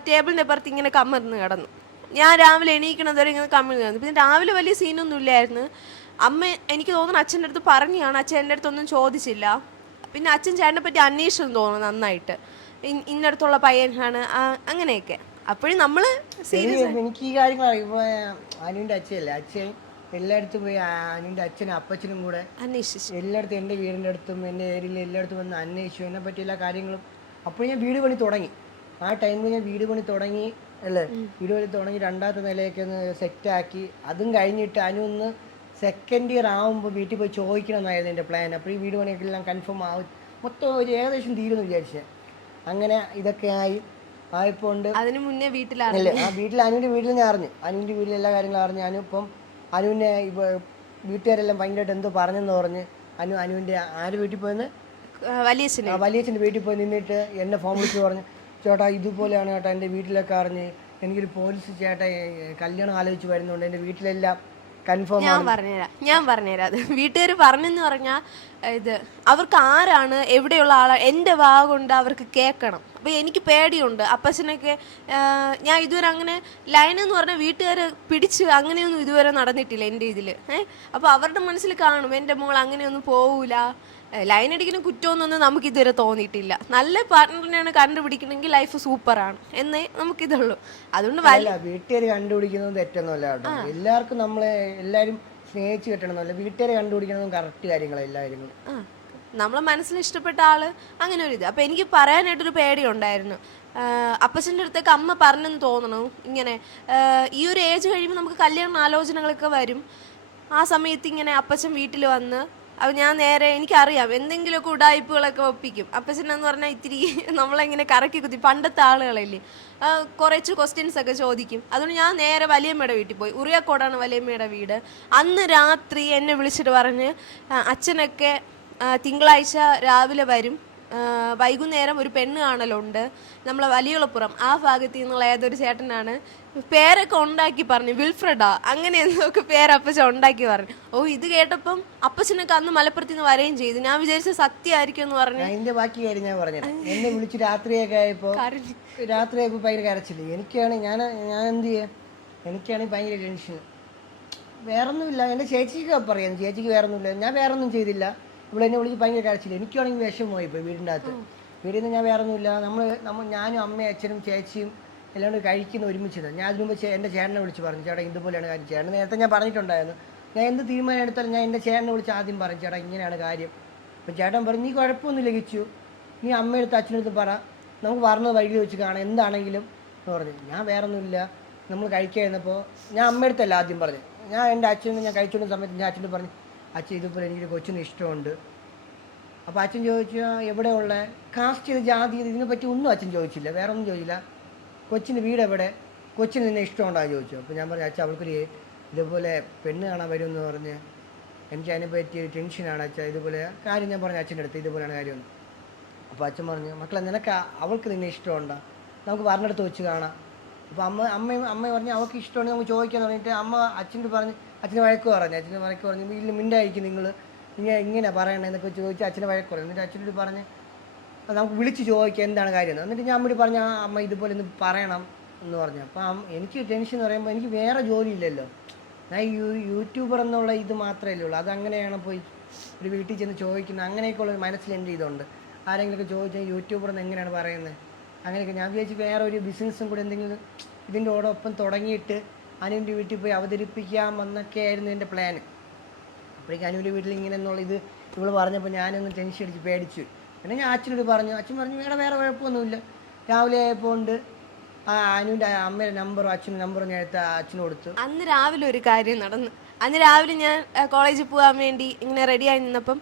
ടേബിളിൻ്റെ പുറത്ത് ഇങ്ങനെ കമ്മർന്ന് കിടന്നു. ഞാൻ രാവിലെ എണീക്കണത് വരെ ഇങ്ങനെ കമ്മർന്ന് കിടന്നു. പിന്നെ രാവിലെ വലിയ സീനൊന്നും ഇല്ലായിരുന്നു. അമ്മ എനിക്ക് തോന്നുന്നു അച്ഛൻ്റെ അടുത്ത് പറഞ്ഞാണ്. അച്ഛൻ എൻ്റെ അടുത്തൊന്നും ചോദിച്ചില്ല. പിന്നെ അച്ഛൻ ചേട്ടനെ പറ്റി അന്വേഷിച്ചെന്ന് തോന്നുന്നു നന്നായിട്ട്, ഇന്നടുത്തുള്ള പയ്യനാണ് അങ്ങനെയൊക്കെ. അപ്പോഴും നമ്മൾ എനിക്ക് ഈ കാര്യങ്ങൾ അനുവിൻ്റെ അച്ഛൻ എല്ലായിടത്തും പോയി അനുവിൻ്റെ അച്ഛനും അപ്പച്ചനും കൂടെ അന്വേഷിച്ചു. എല്ലായിടത്തും എൻ്റെ വീടിൻ്റെ അടുത്തും എൻ്റെ ഏരിയയിൽ എല്ലായിടത്തും വന്ന് അന്വേഷിച്ചു എന്നെ പറ്റി എല്ലാ കാര്യങ്ങളും. അപ്പോൾ ഞാൻ വീട് പണി തുടങ്ങി. ആ ടൈമിൽ ഞാൻ വീട് പണി തുടങ്ങി അല്ലേ, വീട് പണി തുടങ്ങി 2ാമത്തെ നിലയൊക്കെ ഒന്ന് സെറ്റാക്കി. അതും കഴിഞ്ഞിട്ട് അനു സെക്കൻഡ് ഇയർ ആകുമ്പോൾ വീട്ടിൽ പോയി ചോദിക്കണമെന്നായിരുന്നു എൻ്റെ പ്ലാൻ. അപ്പോൾ ഈ വീട് പണിയൊക്കെ എല്ലാം കൺഫേം ആവും, മൊത്തം ഒരു ഏകദേശം തീരുമെന്ന് വിചാരിച്ചത്. അങ്ങനെ ഇതൊക്കെ ആയപ്പോൾ ഉണ്ട്. അതിന് മുന്നേ വീട്ടിൽ അനുവിൻ്റെ വീട്ടിൽ ഞാൻ അറിഞ്ഞു. അനുവിൻ്റെ വീട്ടിൽ എല്ലാ കാര്യങ്ങളും അറിഞ്ഞു. ഇപ്പം അനുവിനെ വീട്ടുകാരെല്ലാം ഭയങ്കരമായിട്ട് എന്തോ പറഞ്ഞെന്ന് പറഞ്ഞ് അനുവിൻ്റെ ആര് വീട്ടിൽ പോയെന്ന് വലിയച്ഛൻ്റെ വീട്ടിൽ പോയി നിന്നിട്ട് എന്നെ ഫോൺ വിളിച്ച് പറഞ്ഞു, ചേട്ടാ ഇതുപോലെയാണ് ചേട്ടാ എൻ്റെ വീട്ടിലൊക്കെ അറിഞ്ഞ് എനിക്കൊരു പോലീസ് ചേട്ടാ കല്യാണം ആലോചിച്ച് വരുന്നുണ്ട്, എൻ്റെ വീട്ടിലെല്ലാം കൺഫേം. ഞാൻ പറഞ്ഞുതരാം. അത് വീട്ടുകാർ പറഞ്ഞെന്ന് പറഞ്ഞാൽ ഇത് അവർക്ക് ആരാണ് എവിടെയുള്ള ആളാണ് എൻ്റെ വാ കൊണ്ട് അവർക്ക് കേൾക്കണം. അപ്പോൾ എനിക്ക് പേടിയുണ്ട്. അപ്പച്ചനൊക്കെ ഞാൻ ഇതുവരെ അങ്ങനെ ലൈൻ എന്ന് പറഞ്ഞാൽ വീട്ടുകാർ പിടിച്ച് അങ്ങനെയൊന്നും ഇതുവരെ നടന്നിട്ടില്ല എൻ്റെ ഇതിൽ. അപ്പോൾ അവരുടെ മനസ്സിൽ കാണും എൻ്റെ മോൾ അങ്ങനെയൊന്നും പോവില്ല, ലൈൻ അടിക്കുന്ന കുറ്റമൊന്നും നമുക്ക് ഇതുവരെ തോന്നിയിട്ടില്ല. നല്ല പാർട്ട്ണറിനെയാണ് കണ്ടുപിടിക്കണമെങ്കിൽ ലൈഫ് സൂപ്പറാണ് എന്നേ നമുക്കിതുള്ളൂ. അതുകൊണ്ട് വീട്ടുകാർ കണ്ടുപിടിക്കുന്നത് തെറ്റൊന്നുമല്ല കേട്ടോ. എല്ലാവർക്കും എല്ലാവരും സ്നേഹിച്ച് കിട്ടണമെന്നല്ല, വീട്ടുകാരെ കണ്ടുപിടിക്കുന്നതും കറക്റ്റ് കാര്യങ്ങളാണ് എല്ലാ കാര്യങ്ങളും. നമ്മളെ മനസ്സിന് ഇഷ്ടപ്പെട്ട ആള് അങ്ങനെ ഒരു ഇത്. അപ്പം എനിക്ക് പറയാനായിട്ടൊരു പേടിയുണ്ടായിരുന്നു. അപ്പച്ചൻ്റെ അടുത്തേക്ക് അമ്മ പറഞ്ഞെന്ന് തോന്നണു, ഇങ്ങനെ ഈ ഒരു ഏജ് കഴിയുമ്പോൾ നമുക്ക് കല്യാണ ആലോചനകളൊക്കെ വരും. ആ സമയത്ത് ഇങ്ങനെ അപ്പച്ചൻ വീട്ടിൽ വന്ന് അപ്പോൾ ഞാൻ നേരെ എനിക്കറിയാം എന്തെങ്കിലുമൊക്കെ ഉടായ്പകളൊക്കെ ഒപ്പിക്കും. അപ്പച്ചനെന്ന് പറഞ്ഞാൽ ഇത്തിരി നമ്മളെങ്ങനെ കറക്കി കുത്തി പണ്ടത്തെ ആളുകളല്ലേ, കുറച്ച് ക്വസ്റ്റ്യൻസ് ഒക്കെ ചോദിക്കും. അതുകൊണ്ട് ഞാൻ നേരെ വലിയമ്മയുടെ വീട്ടിൽ പോയി. ഉറിയക്കോടാണ് വലിയമ്മയുടെ വീട്. അന്ന് രാത്രി എന്നെ വിളിച്ചിട്ട് പറഞ്ഞ് അച്ഛനൊക്കെ തിങ്കളാഴ്ച രാവിലെ വരും, വൈകുന്നേരം ഒരു പെണ്ണ് കാണലുണ്ട് നമ്മളെ വലിയുളപ്പുറം ആ ഭാഗത്ത് നിന്നുള്ള ഏതൊരു ചേട്ടനാണ് പേരൊക്കെ ഉണ്ടാക്കി പറഞ്ഞു, വിൽഫ്രഡാ അങ്ങനെ എന്തൊക്കെ പേരപ്പച്ച ഉണ്ടാക്കി പറഞ്ഞു. ഓ ഇത് കേട്ടപ്പം അപ്പച്ചനൊക്കെ അന്ന് മലപ്പുറത്ത് നിന്ന് വരെയും ചെയ്തു. ഞാൻ വിചാരിച്ച സത്യമായിരിക്കും എന്ന് പറഞ്ഞു. അതിന്റെ ബാക്കി കാര്യം ഞാൻ പറഞ്ഞത്, എന്നെ വിളിച്ച് രാത്രിയൊക്കെ ആയപ്പോ ഭയങ്കര കരച്ചില്ല. എനിക്കാണ് ഞാൻ എന്ത് ചെയ്യാം, എനിക്കാണെങ്കിൽ ഭയങ്കര ടെൻഷൻ. വേറൊന്നുമില്ല, എൻ്റെ ചേച്ചിക്ക് പറയാം, ചേച്ചിക്ക് വേറൊന്നുമില്ല, ഞാൻ വേറൊന്നും ചെയ്തില്ല. ഇവിടെ എന്നെ വിളിച്ച് ഭയങ്കര കരച്ചില്ല. എനിക്കാണെങ്കിൽ വിഷമമായി പോയി. വീടിൻ്റെ അകത്ത് വീട്ടിൽ നിന്ന് ഞാൻ വേറൊന്നുമില്ല, ഞാനും അമ്മയും അച്ഛനും ചേച്ചിയും എല്ലാം കൂടി കഴിക്കുന്ന ഒരുമിച്ചത്. ഞാൻ അതിന് മുമ്പ് എൻ്റെ ചേട്ടനെ വിളിച്ച് പറഞ്ഞു, ചേട്ടാ ഇതുപോലെയാണ് കാര്യം. ചേട്ടൻ നേരത്തെ ഞാൻ പറഞ്ഞിട്ടുണ്ടായിരുന്നു, ഞാൻ എന്ത് തീരുമാനം എടുത്താലും ഞാൻ എൻ്റെ ചേട്ടനെ വിളിച്ച് ആദ്യം പറഞ്ഞു, ചേട്ടാ ഇങ്ങനെയാണ് കാര്യം. അപ്പം ചേട്ടൻ പറഞ്ഞു, നീ കുഴപ്പമൊന്നുമില്ല കിച്ചു, നീ അമ്മയെടുത്ത് അച്ഛനടുത്ത് പറ, നമുക്ക് പറഞ്ഞത് വഴിയിൽ വെച്ച് കാണാം എന്താണെങ്കിലും എന്ന് പറഞ്ഞു. ഞാൻ വേറൊന്നുമില്ല, നമ്മൾ കഴിക്കാതിരുന്നപ്പോൾ ഞാൻ അമ്മയെടുത്തല്ല ആദ്യം പറഞ്ഞു. ഞാൻ എൻ്റെ അച്ഛനും ഞാൻ കഴിച്ചുകൊണ്ട സമയത്ത് ഞാൻ അച്ഛനോട് പറഞ്ഞു, അച്ഛൻ ഇതുപോലെ എനിക്കൊരു കൊച്ചിന് ഇഷ്ടമുണ്ട്. അപ്പോൾ അച്ഛൻ ചോദിച്ചു എവിടെയുള്ള കാസ്റ്റ് ചെയ്ത് ജാതി ചെയ്ത് ഇതിനെപ്പറ്റി ഒന്നും അച്ഛൻ ചോദിച്ചില്ല, വേറെ ഒന്നും ചോദിച്ചില്ല. കൊച്ചിന് വീട് എവിടെ, കൊച്ചിന് നിന്നെ ഇഷ്ടമുണ്ടാകും ചോദിച്ചു. അപ്പോൾ ഞാൻ പറഞ്ഞു, അച്ഛൻ അവൾക്കൊരു ഇതുപോലെ പെണ്ണ് കാണാൻ വരുമെന്ന് പറഞ്ഞ് എനിക്ക് അതിനെപ്പറ്റി ടെൻഷനാണ് അച്ഛൻ, ഇതുപോലെ കാര്യം ഞാൻ പറഞ്ഞു അച്ഛൻ്റെ അടുത്ത് ഇതുപോലെയാണ് കാര്യമെന്ന്. അപ്പോൾ അച്ഛൻ പറഞ്ഞു, മക്കളെ നിനക്ക് അവൾക്ക് നിന്നെ ഇഷ്ടമുണ്ടോ, നമുക്ക് പറഞ്ഞെടുത്ത് വെച്ച് കാണാം. അപ്പോൾ അമ്മ പറഞ്ഞു അവൾക്ക് ഇഷ്ടമുണ്ടെങ്കിൽ നമുക്ക് ചോദിക്കാന്ന് പറഞ്ഞിട്ട് അമ്മ അച്ഛനോട് പറഞ്ഞ് അച്ഛന് വഴക്ക് പറഞ്ഞു വീട്ടിൽ മിണ്ടായിരിക്കും നിങ്ങൾ ഇങ്ങനെ പറയണേ എന്നൊക്കെ ചോദിച്ച് അച്ഛനെ വഴക്ക് പറഞ്ഞു. എന്നിട്ട് അച്ഛനോട് പറഞ്ഞ് നമുക്ക് വിളിച്ച് ചോദിക്കാം എന്താണ് കാര്യം. എന്നിട്ട് ഞാൻ അമ്മയോട് പറഞ്ഞ അമ്മ ഇതുപോലെ ഒന്ന് പറയണം എന്ന് പറഞ്ഞു. അപ്പം എനിക്ക് ടെൻഷൻ എന്ന് പറയുമ്പോൾ എനിക്ക് വേറെ ജോലിയില്ലല്ലോ, ഞാൻ യൂട്യൂബർ എന്നുള്ള ഇത് മാത്രമല്ലേ ഉള്ളൂ. അതങ്ങനെയാണ് പോയി ഒരു വീട്ടിൽ ചെന്ന് ചോദിക്കുന്നത്, അങ്ങനെയൊക്കെയുള്ള മനസ്സിൽ എൻ്റെ ഇതുണ്ട്. ആരെങ്കിലുമൊക്കെ ചോദിച്ചാൽ യൂട്യൂബർ എന്ന് എങ്ങനെയാണ് പറയുന്നത്, അങ്ങനെയൊക്കെ. ഞാൻ വിചാരിച്ച് വേറെ ഒരു ബിസിനസ്സും കൂടെ എന്തെങ്കിലും ഇതിൻ്റെ ഒപ്പം തുടങ്ങിയിട്ട് അനുവിൻ്റെ വീട്ടിൽ പോയി അവതരിപ്പിക്കാമെന്നൊക്കെ ആയിരുന്നു എൻ്റെ പ്ലാന്. അപ്പോഴേക്കും അനുവിൻ്റെ വീട്ടിൽ ഇങ്ങനെ എന്നുള്ള ഇത് ഇവൾ പറഞ്ഞപ്പോൾ ഞാനൊന്ന് ടെൻഷൻ അടിച്ച് പേടിച്ചു. പിന്നെ ഞാൻ അച്ഛനോട് പറഞ്ഞു, അച്ഛൻ പറഞ്ഞു വേറെ കുഴപ്പമൊന്നുമില്ല. രാവിലെ ആയപ്പോൾ ഉണ്ട് അനുവിൻ്റെ അമ്മയുടെ നമ്പറും അച്ഛൻ്റെ നമ്പറും ഞാൻ എടുത്ത് അച്ഛന് കൊടുത്തു. അന്ന് രാവിലെ ഒരു കാര്യം നടന്നു. അന്ന് രാവിലെ ഞാൻ കോളേജിൽ പോകാൻ വേണ്ടി ഇങ്ങനെ റെഡിയായി നിന്നപ്പം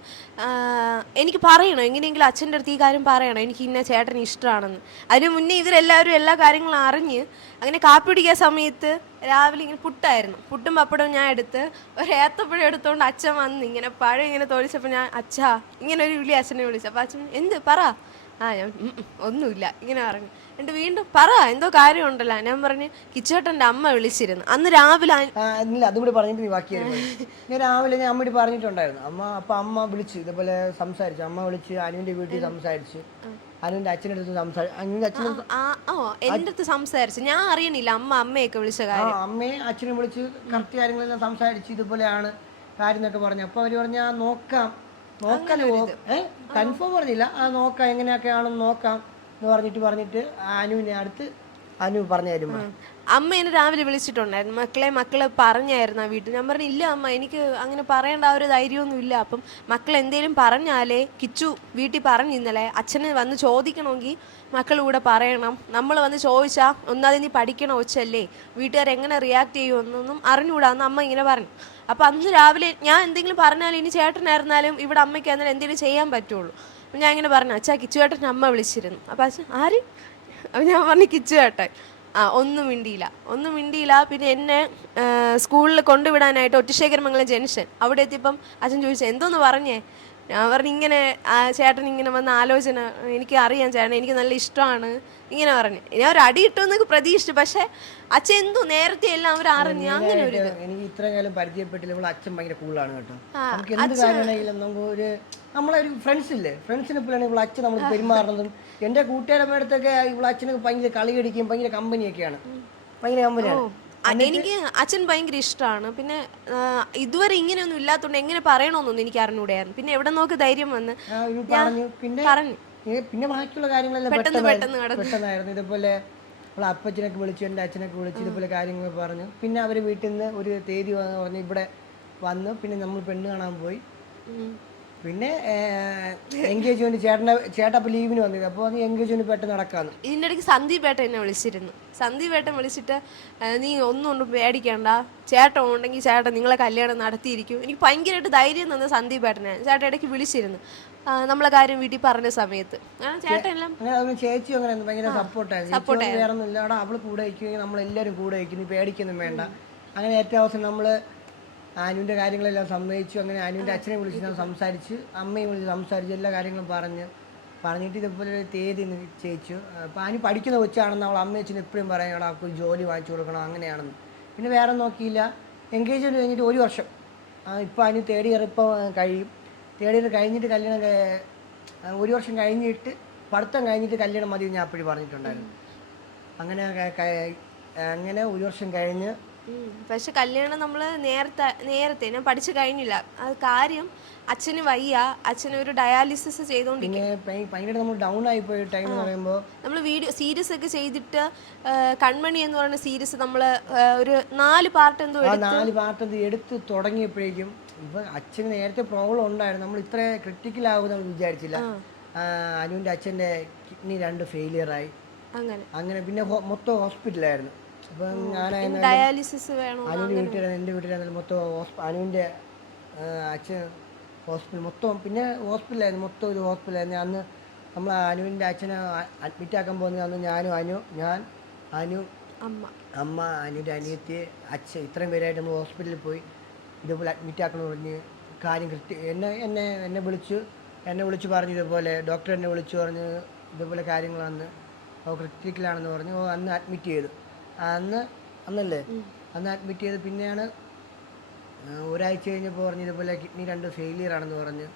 എനിക്ക് പറയണം, എങ്ങനെയെങ്കിലും അച്ഛൻ്റെ അടുത്ത് ഈ കാര്യം പറയണം, എനിക്ക് ഇന്ന ചേട്ടന് ഇഷ്ടമാണെന്ന്. അതിന് മുന്നേ ഇവരെല്ലാവരും എല്ലാ കാര്യങ്ങളും അറിഞ്ഞ് അങ്ങനെ കാപ്പി പിടിക്കാൻ സമയത്ത് രാവിലെ ഇങ്ങനെ പുട്ടായിരുന്നു, പുട്ടും പപ്പടവും ഞാൻ എടുത്ത് ഒരു ഏത്തപ്പഴം എടുത്തുകൊണ്ട് അച്ഛൻ വന്ന് ഇങ്ങനെ പഴം ഇങ്ങനെ തോളിച്ചപ്പോൾ ഞാൻ അച്ഛാ ഇങ്ങനെ ഒരു വിളി അച്ഛനെ വിളിച്ചു. അപ്പോൾ അച്ഛൻ എന്ത് പറ, ഞാൻ ഒന്നുമില്ല ഇങ്ങനെ പറഞ്ഞു. എന്നിട്ട് വീണ്ടും പറ എന്തോ കാര്യമുണ്ടല്ലോ. ഞാൻ പറഞ്ഞ് കിച്ചേട്ടൻ്റെ അമ്മ വിളിച്ചിരുന്നു അന്ന് രാവിലെ. ഇല്ല അതുകൂടി പറഞ്ഞിട്ട് നീ ബാക്കിയായിരുന്നു. ഞാൻ രാവിലെ ഞാൻ അമ്മയോട് പറഞ്ഞിട്ടുണ്ടായിരുന്നു. അമ്മ വിളിച്ചു ഇതുപോലെ സംസാരിച്ചു. അമ്മ വിളിച്ച് അനുവിൻ്റെ വീട്ടിൽ സംസാരിച്ചു, അനുവിൻ്റെ അച്ഛൻ്റെ അടുത്ത് അനുവിൻ്റെ അച്ഛനും എൻ്റെ അടുത്ത് സംസാരിച്ചു. ഞാൻ അറിയണില്ല അമ്മയൊക്കെ വിളിച്ച കാര്യം. അമ്മയും അച്ഛനും വിളിച്ച് കറക്റ്റ് കാര്യങ്ങളെല്ലാം സംസാരിച്ച് ഇതുപോലെയാണ് കാര്യം എന്നൊക്കെ പറഞ്ഞു. അപ്പോൾ അവർ പറഞ്ഞാൽ നോക്കാം കൺഫേം പറഞ്ഞില്ല, നോക്കാം എങ്ങനെയൊക്കെയാണെന്ന് നോക്കാം എന്ന് പറഞ്ഞിട്ട് അനുവിനെ അടുത്ത് അനു പറഞ്ഞു തരും. അമ്മ എന്നെ രാവിലെ വിളിച്ചിട്ടുണ്ടായിരുന്നു, മക്കളെ പറഞ്ഞായിരുന്നു ആ വീട്ടിൽ. ഞാൻ പറഞ്ഞു ഇല്ല അമ്മ എനിക്ക് അങ്ങനെ പറയേണ്ട ആ ഒരു ധൈര്യമൊന്നും ഇല്ല. അപ്പം മക്കൾ എന്തേലും പറഞ്ഞാലേ കിച്ചു വീട്ടിൽ പറഞ്ഞു ഇന്നലെ അച്ഛന് വന്ന് ചോദിക്കണമെങ്കിൽ മക്കൾ കൂടെ പറയണം. നമ്മൾ വന്ന് ചോദിച്ചാൽ ഒന്നാതെ നീ പഠിക്കണ ഒച്ചല്ലേ, വീട്ടുകാരെങ്ങനെ റിയാക്ട് ചെയ്യുമെന്നൊന്നും അറിഞ്ഞുകൂടാന്ന് അമ്മ ഇങ്ങനെ പറഞ്ഞു. അപ്പം അന്ന് രാവിലെ ഞാൻ എന്തെങ്കിലും പറഞ്ഞാലും ഇനി ചേട്ടനായിരുന്നാലും ഇവിടെ അമ്മയ്ക്ക് എന്നാലും എന്തെങ്കിലും ചെയ്യാൻ പറ്റുള്ളൂ. അപ്പം ഞാൻ ഇങ്ങനെ പറഞ്ഞു അച്ഛാ കിച്ചു ചേട്ടൻ അമ്മ വിളിച്ചിരുന്നു. അപ്പം അച്ഛൻ ആര്, അപ്പം ഞാൻ പറഞ്ഞു കിച്ചു ചേട്ടൻ. ഒന്നും മിണ്ടിയില്ല. പിന്നെ എന്നെ സ്കൂളിൽ കൊണ്ടുവിടാനായിട്ട് ഒറ്റശേഖരമംഗലം ജംഗ്ഷൻ അവിടെ എത്തിയപ്പം അച്ഛൻ ചോദിച്ചു എന്തോന്ന് പറഞ്ഞേ. ഞാൻ പറഞ്ഞു ഇങ്ങനെ ചേട്ടൻ ഇങ്ങനെ വന്ന ആലോചന എനിക്ക് അറിയാം ചേട്ടൻ എനിക്ക് നല്ല ഇഷ്ടമാണ് ഇങ്ങനെ പറഞ്ഞു. ഞാൻ ഒരു അടി കിട്ടുമെന്നൊക്കെ പ്രതീക്ഷിച്ചു, പക്ഷെ അച്ഛൻ എന്തോ നേരത്തെ എല്ലാം അവർ അറിഞ്ഞു. അങ്ങനെ ഒരു എനിക്ക് ഇത്രയും കാലം പരിചയപ്പെട്ടില്ല, ഇവിടെ അച്ഛൻ ഭയങ്കര കൂളാണ് കേട്ടോ. നമുക്ക് എന്ത് കാര്യമാണെങ്കിലും നമുക്ക് ഒരു നമ്മളൊരു ഫ്രണ്ട്സ് ഇല്ലേ, ഫ്രണ്ട്സിനെ പോലെയാണ് ഇവിടെ അച്ഛൻ നമ്മൾ പെരുമാറുന്നതും. എൻ്റെ കൂട്ടുകാരുടെ അടുത്തൊക്കെ ഇവിടെ അച്ഛനൊക്കെ ഭയങ്കര കളി കടിക്കും, ഭയങ്കര കമ്പനിയൊക്കെയാണ്, ഭയങ്കര കമ്പനിയാണ്. എനിക്ക് അച്ഛൻ ഭയങ്കര ഇഷ്ടമാണ്. പിന്നെ ഇതുവരെ ഇങ്ങനെയൊന്നും ഇല്ലാത്തതുകൊണ്ട് എങ്ങനെ പറയണമെന്നൊന്നും എനിക്ക് അറിഞ്ഞൂടായിരുന്നു. പിന്നെ എവിടെ നോക്ക് ധൈര്യം വന്ന് പറഞ്ഞു. പിന്നെ ബാക്കിയുള്ള കാര്യങ്ങളെല്ലാം പെട്ടെന്നായിരുന്നു. ഇതുപോലെ നമ്മൾ അപ്പച്ചനൊക്കെ വിളിച്ചു, എൻ്റെ അച്ഛനൊക്കെ വിളിച്ചു, ഇതുപോലെ കാര്യങ്ങൾ പറഞ്ഞു. പിന്നെ അവർ വീട്ടിൽ നിന്ന് ഒരു തീയതി പറഞ്ഞ് ഇവിടെ വന്നു. പിന്നെ നമ്മൾ പെണ്ണ് കാണാൻ പോയി. പിന്നെ എൻഗേജ്മെന്റ് ചേട്ടാ അപ്പോൾ ലീവിന് വന്നത്. അപ്പോൾ അത് എൻഗേജ്മെന്റ് പെട്ടെന്ന് നടക്കാന്ന്. ഇതിൻ്റെ ഇടയ്ക്ക് സന്ദീപ് ഏട്ടൻ എന്നെ വിളിച്ചിരുന്നു. സന്ദീപ് ഏട്ടൻ വിളിച്ചിട്ട് നീ ഒന്നും പേടിക്കണ്ട, ചേട്ടൻ ഉണ്ടെങ്കിൽ ചേട്ടൻ നിങ്ങളെ കല്യാണം നടത്തിയിരിക്കും. എനിക്ക് ഭയങ്കരമായിട്ട് ധൈര്യം തന്ന സന്ദീപ് ഏട്ടനെ. ചേട്ടൻ ഇടയ്ക്ക് വിളിച്ചിരുന്നു നമ്മളെ കാര്യം വീട്ടിൽ പറഞ്ഞ സമയത്ത്. ചേട്ടൻ എല്ലാം ചേച്ചി അങ്ങനെ ഭയങ്കര സപ്പോർട്ടായിരുന്നു. വേറെ ഒന്നും ഇല്ല, അവിടെ അവള് കൂടെ വയ്ക്കുമെങ്കിൽ നമ്മളെല്ലാവരും കൂടെ വയ്ക്കും, നീ പേടിക്കൊന്നും വേണ്ട. അങ്ങനെ ഏറ്റവും അവസാനം നമ്മള് അനുവിൻ്റെ കാര്യങ്ങളെല്ലാം സമ്മതിച്ചു. അങ്ങനെ അനുവിൻ്റെ അച്ഛനെ വിളിച്ച് ഞാൻ സംസാരിച്ച്, അമ്മയും വിളിച്ച് സംസാരിച്ച് എല്ലാ കാര്യങ്ങളും പറഞ്ഞ് പറഞ്ഞിട്ട് ഇതുപോലെ ഒരു തീയതി നിശ്ചയിച്ചു. അപ്പോൾ അനു പഠിക്കുന്ന കൊച്ചാണെന്ന് അവൾ അമ്മയച്ഛന് എപ്പോഴും പറയും, അവിടെ അവൾക്ക് ജോലി വാങ്ങിച്ചു കൊടുക്കണം അങ്ങനെയാണെന്ന്. പിന്നെ വേറെ നോക്കിയില്ല. എൻഗേജ്മെൻറ്റ് കഴിഞ്ഞിട്ട് 1 വർഷം. ഇപ്പോൾ അനു തേർഡ് ഇയർ ഇപ്പോൾ കഴിയും. തേർഡ് ഇയർ കഴിഞ്ഞിട്ട് കല്യാണം 1 വർഷം കഴിഞ്ഞിട്ട് പഠിത്തം കഴിഞ്ഞിട്ട് കല്യാണം മതി ഞാൻ അപ്പോഴും പറഞ്ഞിട്ടുണ്ടായിരുന്നു. അങ്ങനെ അങ്ങനെ 1 വർഷം കഴിഞ്ഞ്. പക്ഷെ കല്യാണം നമ്മൾ നേരത്തെ ഞാൻ പഠിച്ചു കഴിഞ്ഞില്ല. അത് കാര്യം അച്ഛന് വയ്യ, അച്ഛന് ഒരു ഡയാലിസിസ് ചെയ്തോണ്ടിരിക്കും. പിന്നെ ഭയങ്കര നമ്മൾ ഡൗൺ ആയിപ്പോയി ടൈം എന്ന് പറയുമ്പോൾ നമ്മൾ വീഡിയോ സീരീസ് ഒക്കെ ചെയ്തിട്ട് കൺമണി എന്ന് പറയുന്ന സീരീസ് നമ്മൾ ഒരു 4 പാർട്ട് എന്തോ 4 പാർട്ട് എടുത്ത് തുടങ്ങിയപ്പോഴേക്കും ഇപ്പം അച്ഛന് നേരത്തെ പ്രോബ്ലം ഉണ്ടായിരുന്നു. നമ്മൾ ഇത്ര ക്രിട്ടിക്കൽ ആകുമെന്ന് നമ്മൾ വിചാരിച്ചില്ല. അനുവിൻ്റെ അച്ഛൻ്റെ കിഡ്നി 2 ഫെയിലിയറായി. അങ്ങനെ പിന്നെ മൊത്തം ഹോസ്പിറ്റലായിരുന്നു. അപ്പം ഞാനായിരുന്നു ഡയാലിസിസ് വേണം. അനുവിൻ്റെ വീട്ടിലായിരുന്നു, എൻ്റെ വീട്ടിലായിരുന്നു മൊത്തം അനുവിൻ്റെ അച്ഛൻ ഹോസ്പിറ്റൽ മൊത്തം. പിന്നെ ഹോസ്പിറ്റലായിരുന്നു, മൊത്തം ഒരു ഹോസ്പിറ്റലായിരുന്നു. അന്ന് നമ്മൾ അനുവിൻ്റെ അച്ഛനെ അഡ്മിറ്റ് ആക്കാൻ പോകുന്നത് അന്ന് ഞാൻ അനു അമ്മ അനുവിൻ്റെ അനിയത്തി അച്ഛൻ ഇത്രയും പേരായിട്ട് നമ്മൾ ഹോസ്പിറ്റലിൽ പോയി ഇതുപോലെ അഡ്മിറ്റ് ആക്കണമെന്ന് പറഞ്ഞ് കാര്യം എന്നെ വിളിച്ചു പറഞ്ഞു. ഇതുപോലെ ഡോക്ടർ എന്നെ വിളിച്ചു പറഞ്ഞ് ഇതുപോലെ കാര്യങ്ങളാണെന്ന്, ക്രിട്ടിക്കലാണെന്ന് പറഞ്ഞു. അന്ന് അഡ്മിറ്റ് ചെയ്തു. അന്നല്ലേ അന്ന് അഡ്മിറ്റ് ചെയ്ത്. പിന്നെയാണ് ഒരാഴ്ച കഴിഞ്ഞപ്പോൾ പറഞ്ഞു ഇതുപോലെ കിഡ്നി 2 ഫെയിലിയർ ആണെന്ന് പറഞ്ഞ്.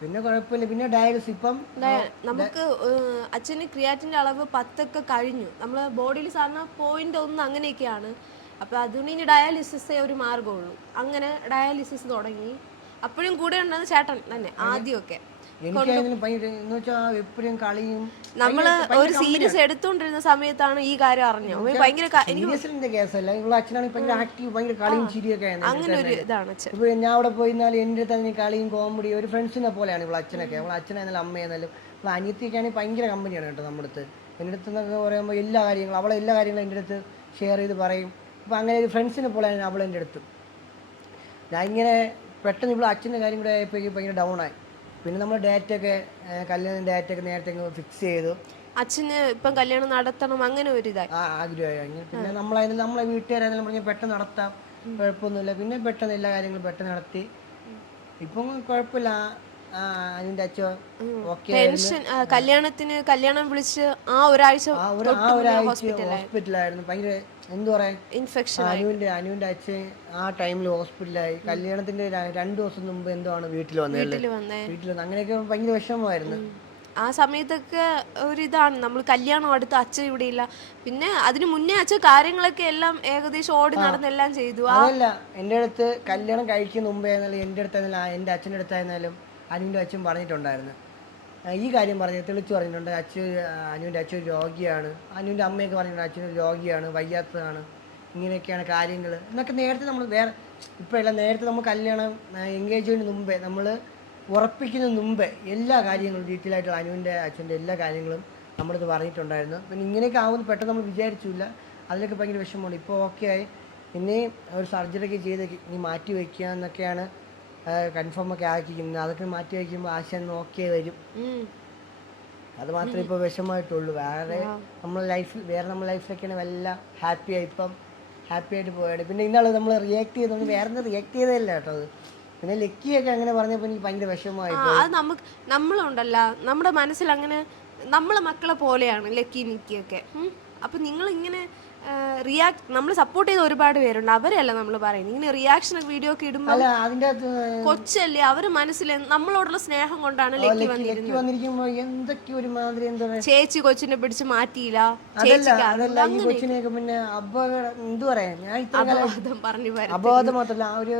പിന്നെ കുഴപ്പമില്ല. പിന്നെ ഡയാലിസിസ് ഇപ്പം നമുക്ക് അച്ഛന് ക്രിയാറ്റിൻ്റെ അളവ് 10 ഒക്കെ കഴിഞ്ഞു. നമ്മളെ ബോഡിയിൽ സാധാരണ 0.1 അങ്ങനെയൊക്കെയാണ്. അപ്പോൾ അതുകൊണ്ട് ഇനി ഡയാലിസിസേ ഒരു മാർഗമുള്ളൂ. അങ്ങനെ ഡയാലിസിസ് തുടങ്ങി. അപ്പോഴും കൂടെ ഉണ്ടാകുന്ന ചേട്ടൻ തന്നെ ആദ്യമൊക്കെ. നമ്മള് ഒരു സീരീസ് എടുത്തോണ്ടിരുന്ന സമയത്താണ് ഈ കാര്യം അറിഞ്ഞത്. ഭയങ്കര അങ്ങനെ ഒരു ഇതാണ് അച്ഛൻ. ഇപ്പൊ ഞാൻ അവിടെ പോയിരുന്നാലും എൻ്റെ അടുത്ത് കളിയും കോമഡി ഒരു ഫ്രണ്ട്സിനെ പോലെയാണ് ഇവിടെ അച്ഛനൊക്കെ. അവളെ അച്ഛനായാലും അമ്മയായാലും അവളെ അനിയത്തിയൊക്കെയാണെങ്കിൽ ഭയങ്കര കമ്പനിയാണ് കേട്ടോ നമ്മുടെ അടുത്ത്. എൻ്റെ അടുത്ത് എന്നൊക്കെ പറയുമ്പോൾ എല്ലാ കാര്യങ്ങളും അവളെ എല്ലാ കാര്യങ്ങളും എൻ്റെ അടുത്ത് ഷെയർ ചെയ്ത് പറയും. അപ്പം അങ്ങനെ ഒരു ഫ്രണ്ട്സിനെ പോലെയാണ് അവൾ എൻ്റെ അടുത്ത്. ഞാൻ ഇങ്ങനെ പെട്ടെന്ന് ഇവിടെ അച്ഛൻ്റെ കാര്യം കൂടെ ആയപ്പോഴേക്കും ഭയങ്കര ഡൗൺ ആയി. പിന്നെ നമ്മൾ കല്യാണം ഡേറ്റൊക്കെ നേരത്തെ ഫിക്സ് ചെയ്തു. അച്ഛന് ഇപ്പം കല്യാണം നടത്തണം അങ്ങനെ ഒരു ഇതായി ആഗ്രഹമായി. പിന്നെ നമ്മളെ വീട്ടുകാരായാലും പറഞ്ഞ് പെട്ടെന്ന് നടത്താം, കുഴപ്പമൊന്നുമില്ല. പിന്നെ പെട്ടെന്ന് എല്ലാ കാര്യങ്ങളും പെട്ടെന്ന് നടത്തി. ഇപ്പം കുഴപ്പമില്ല. അതിൻ്റെ അച്ഛൻ കല്യാണം വിളിച്ച് ഒരാഴ്ച ഹോസ്പിറ്റലായിരുന്നു. ഭയങ്കര എന്തു പറയാ ഇൻഫെക്ഷൻ. അനുവിന്റെ അച്ഛൻ ആ ടൈമിൽ ഹോസ്പിറ്റലായി. കല്യാണത്തിന്റെ 2 ദിവസം മുമ്പ് എന്തോ ആണ് വീട്ടിൽ വന്നത്. അങ്ങനെയൊക്കെ ഭയങ്കര വിഷമമായിരുന്നു. ആ സമയത്തൊക്കെ ഒരിതാണ് നമ്മൾ കല്യാണം അടുത്ത് അച്ഛൻ ഇവിടെ ഇല്ല. പിന്നെ അതിന് മുന്നേ അച്ഛൻ കാര്യങ്ങളൊക്കെ എല്ലാം ഏകദേശം ഓടി നടന്നെല്ലാം ചെയ്തു. അതല്ല എൻ്റെ അടുത്ത് കല്യാണം കഴിക്കുന്ന മുമ്പേ ആയിരുന്നാലും എൻ്റെ അടുത്തായിരുന്നാലും എൻ്റെ അച്ഛൻ്റെ അടുത്തായിരുന്നാലും അനുവിൻ്റെ അച്ഛൻ പറഞ്ഞിട്ടുണ്ടായിരുന്നു. ഈ കാര്യം തെളിച്ച് പറഞ്ഞിട്ടുണ്ട്. അനുവിൻ്റെ അച്ഛൻ രോഗിയാണ്. അനുവിൻ്റെ അമ്മയൊക്കെ പറഞ്ഞിട്ടുണ്ട് അച്ഛനൊരു രോഗിയാണ്, വയ്യാത്തതാണ്, ഇങ്ങനെയൊക്കെയാണ് കാര്യങ്ങൾ എന്നൊക്കെ നേരത്തെ നമ്മൾ ഇപ്പോഴല്ല, നേരത്തെ നമ്മൾ കല്യാണം എൻഗേജ്മെൻറ്റിന് മുമ്പേ നമ്മൾ ഉറപ്പിക്കുന്നതിന് മുമ്പേ എല്ലാ കാര്യങ്ങളും ഡീറ്റെയിൽ ആയിട്ട് അനുവിൻ്റെ അച്ഛൻ്റെ എല്ലാ കാര്യങ്ങളും നമ്മളിത് പറഞ്ഞിട്ടുണ്ടായിരുന്നു. പിന്നെ ഇങ്ങനെയൊക്കെ ആവുമെന്ന് പെട്ടെന്ന് നമ്മൾ വിചാരിച്ചില്ല. അതിലൊക്കെ ഭയങ്കര വിഷമമാണ്. ഇപ്പോൾ ഓക്കെ ആയി. പിന്നെ ഒരു സർജറിയൊക്കെ ചെയ്ത് കിഡ്നി മാറ്റി വയ്ക്കുക എന്നൊക്കെയാണ് കൺഫേം ഒക്കെ ആക്കിക്കുന്നത്. അതൊക്കെ മാറ്റി വയ്ക്കുമ്പോൾ ആശാൻ ഓക്കെ വരും. അത് മാത്രമേ ഇപ്പോൾ വിഷമമായിട്ടുള്ളൂ. നമ്മുടെ ലൈഫിലൊക്കെയാണ് വല്ല ഹാപ്പി ആയിട്ട് പോയത്. പിന്നെ ഇന്നാള് നമ്മൾ റിയാക്ട് ചെയ്തോണ്ട് വേറെ റിയാക്ട് ചെയ്തതല്ല കേട്ടോ അത്. പിന്നെ ലക്കിയൊക്കെ അങ്ങനെ പറഞ്ഞപ്പോൾ എനിക്ക് ഭയങ്കര വിഷമമായി. അത് നമ്മളുണ്ടല്ലോ നമ്മുടെ മനസ്സിൽ അങ്ങനെ നമ്മളെ മക്കളെ പോലെയാണ് ലക്കി നിക്കിയൊക്കെ. അപ്പൊ നിങ്ങൾ ഇങ്ങനെ നമ്മൾ സപ്പോർട്ട് ചെയ്ത ഒരുപാട് പേരുണ്ട്. അവരല്ല നമ്മൾ പറയുന്നത്. ഇങ്ങനെ റിയാക്ഷൻ വീഡിയോ ഒക്കെ ഇടുമ്പോൾ കൊച്ചല്ലേ അവര് മനസ്സിൽ നമ്മളോടുള്ള സ്നേഹം കൊണ്ടാണ് ലക്കി വന്നിരുന്നത്. ചേച്ചി കൊച്ചിനെ പിടിച്ച് മാറ്റിയില്ല. പിന്നെ അബോധം മാത്രല്ല ആ ഒരു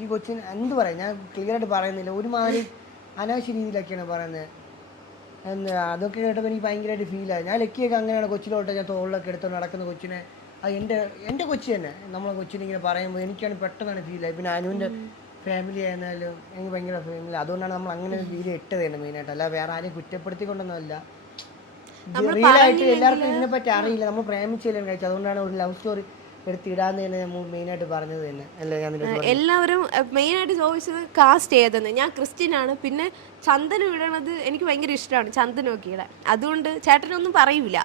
ഈ കൊച്ചിന് എന്ത് പറയാം, ഞാൻ ക്ലിയർ ആയിട്ട് പറയുന്നില്ല. ഒരുമാതിരി അനാവശ്യ രീതിയിലൊക്കെയാണ് പറയുന്നത്. അതൊക്കെ കേട്ടപ്പോൾ എനിക്ക് ഭയങ്കരമായിട്ട് ഫീലായി. ഞാൻ ലക്കിയൊക്കെ അങ്ങനെയാണ് കൊച്ചിലോട്ട് ഞാൻ തോളിലൊക്കെ എടുത്തോണ്ട് നടക്കുന്ന കൊച്ചിനെ. അത് എൻ്റെ കൊച്ചി തന്നെ. നമ്മളെ കൊച്ചിനെ ഇങ്ങനെ പറയുമ്പോൾ എനിക്കാണ് പെട്ടെന്നാണ് ഫീലായി. പിന്നെ അനുവിൻ്റെ ഫാമിലി ആയിരുന്നാലും എനിക്ക് ഭയങ്കര ഫാമിലി. അതുകൊണ്ടാണ് നമ്മൾ അങ്ങനെ ഒരു വീഡിയോ ഇട്ടത് തന്നെ മെയിനായിട്ട്. അല്ല വേറെ ആരെയും കുറ്റപ്പെടുത്തിക്കൊണ്ടൊന്നുമല്ല. റിയലായിട്ട് എല്ലാവർക്കും ഇതിനെപ്പറ്റി അറിയില്ല. നമ്മൾ പ്രേമിച്ചെല്ലാം കഴിച്ചു. അതുകൊണ്ടാണ് ഒരു ലവ് സ്റ്റോറി എടുത്തിടാന്ന് തന്നെ നമ്മൾ മെയിനായിട്ട് പറഞ്ഞത് തന്നെ അല്ലേ. എല്ലാവരും മെയിനായിട്ട് ചോദിച്ചത് കാസ്റ്റ് ചെയ്തെന്ന്. ഞാൻ ക്രിസ്ത്യനാണ്. പിന്നെ ചന്ദനം ഇടണത് എനിക്ക് ഭയങ്കര ഇഷ്ടമാണ്, ചന്ദനമൊക്കെ ഇടാൻ. അതുകൊണ്ട് ചേട്ടനൊന്നും പറയൂല.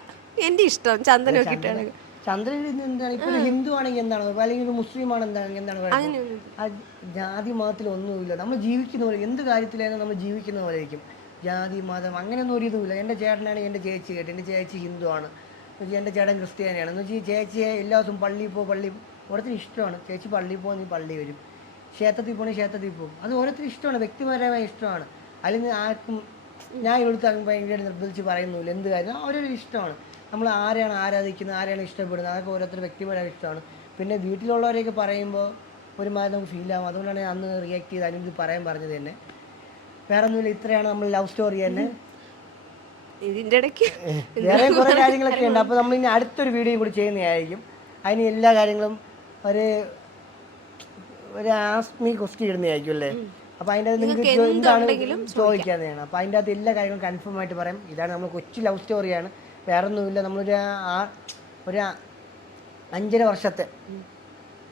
എൻ്റെ ഇഷ്ടം ചന്ദനമൊക്കെ ഇട്ടാണ്. ചന്ദ്രൻ എന്താണ് ഇപ്പൊ ഹിന്ദു ആണെങ്കിൽ എന്താണ്, അല്ലെങ്കിൽ മുസ്ലിം ആണ് എന്താണ് ജാതി മതത്തിൽ ഒന്നുമില്ല. നമ്മൾ ജീവിക്കുന്ന പോലെ എന്ത് കാര്യത്തിലായാലും നമ്മൾ ജീവിക്കുന്ന പോലെ ആയിരിക്കും. ജാതി മതം അങ്ങനെയൊന്നും ഒരു ഇതുമില്ല. എൻ്റെ ചേട്ടനാണ് എൻ്റെ ചേച്ചി കേട്ടോ, എൻ്റെ ചേച്ചി ഹിന്ദുവാണ്, എൻ്റെ ചേട്ടൻ ക്രിസ്ത്യാനിയാണ് എന്ന് വെച്ചാൽ ചേച്ചിയെ എല്ലാ ദിവസവും പള്ളി ഓരോരുത്തരും ഇഷ്ടമാണ്. ചേച്ചി പള്ളിയിൽ പോകുന്ന പള്ളി വരും, ക്ഷേത്രത്തിൽ പോകണമെങ്കിൽ ക്ഷേത്രത്തിൽ പോകും. അത് ഓരോരുത്തരും ഇഷ്ടമാണ്, വ്യക്തിപരമായ ഇഷ്ടമാണ്. അല്ലെങ്കിൽ ആർക്കും ഞാൻ ഇവിടുത്തെ ഭയങ്കരമായിട്ട് നിർബന്ധിച്ച് പറയുന്നില്ല, എന്ത് കാര്യം ഓരോരോ ഇഷ്ടമാണ്. നമ്മൾ ആരെയാണ് ആരാധിക്കുന്നത്, ആരെയാണ് ഇഷ്ടപ്പെടുന്നത്, അതൊക്കെ ഓരോരുത്തർ വ്യക്തിപരമായ ഇഷ്ടമാണ്. പിന്നെ വീട്ടിലുള്ളവരെയൊക്കെ പറയുമ്പോൾ ഒരുമാതിരി നമുക്ക് ഫീലാകും. അതുകൊണ്ടാണ് ഞാൻ അന്ന് റിയാക്ട് ചെയ്ത് അതിന് ഇത് പറയാൻ പറഞ്ഞത് തന്നെ. വേറെ ഒന്നുമില്ല, ഇത്രയാണ് നമ്മൾ ലവ് സ്റ്റോറി തന്നെ. ഇതിന്റെ ഇടയ്ക്ക് വേറെ കുറേ കാര്യങ്ങളൊക്കെ ഉണ്ട്. അപ്പോൾ നമ്മൾ ഇനി അടുത്തൊരു വീഡിയോയും കൂടി ചെയ്യുന്നതായിരിക്കും. അതിന് എല്ലാ കാര്യങ്ങളും ഒരു ആസ്മി ക്വസ്റ്റ്യൻ ഇടുന്നതായിരിക്കും അല്ലേ. അപ്പോൾ അതിൻ്റെ അകത്ത് നിങ്ങൾക്ക് എന്താണ് ചോദിക്കാതെയാണ്. അപ്പോൾ അതിൻ്റെ അകത്ത് എല്ലാ കാര്യങ്ങളും കൺഫേം ആയിട്ട് പറയാം. ഇതാണ് നമ്മൾ കൊച്ചു ലവ് സ്റ്റോറിയാണ്, വേറെ ഒന്നുമില്ല. നമ്മളൊരു ഒരു 5.5 വർഷത്തെ,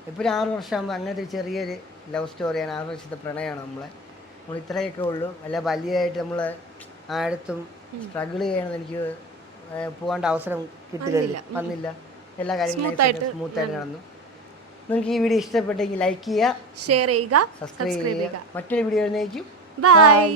ഇപ്പോൾ ഒരു 6 വർഷമാകുമ്പോൾ അങ്ങനത്തെ ചെറിയൊരു ലവ് സ്റ്റോറിയാണ്. 6 വർഷത്തെ പ്രണയമാണ് നമ്മൾ ഇത്രയൊക്കെ ഉള്ളൂ. അല്ല വലിയതായിട്ട് നമ്മൾ ആടുത്തും സ്ട്രഗിൾ ചെയ്യണമെന്ന് എനിക്ക് പോകാണ്ട് അവസരം വന്നില്ല. എല്ലാ കാര്യങ്ങളും സ്മൂത്തായിട്ട് നടന്നു. നിങ്ങൾക്ക് ഈ വീഡിയോ ഇഷ്ടപ്പെട്ടെങ്കിൽ ലൈക്ക് ചെയ്യുക, ഷെയർ ചെയ്യുക, സബ്സ്ക്രൈബ് ചെയ്യുക. മറ്റൊരു വീഡിയോ വരുന്നതായിരിക്കും. ബൈ.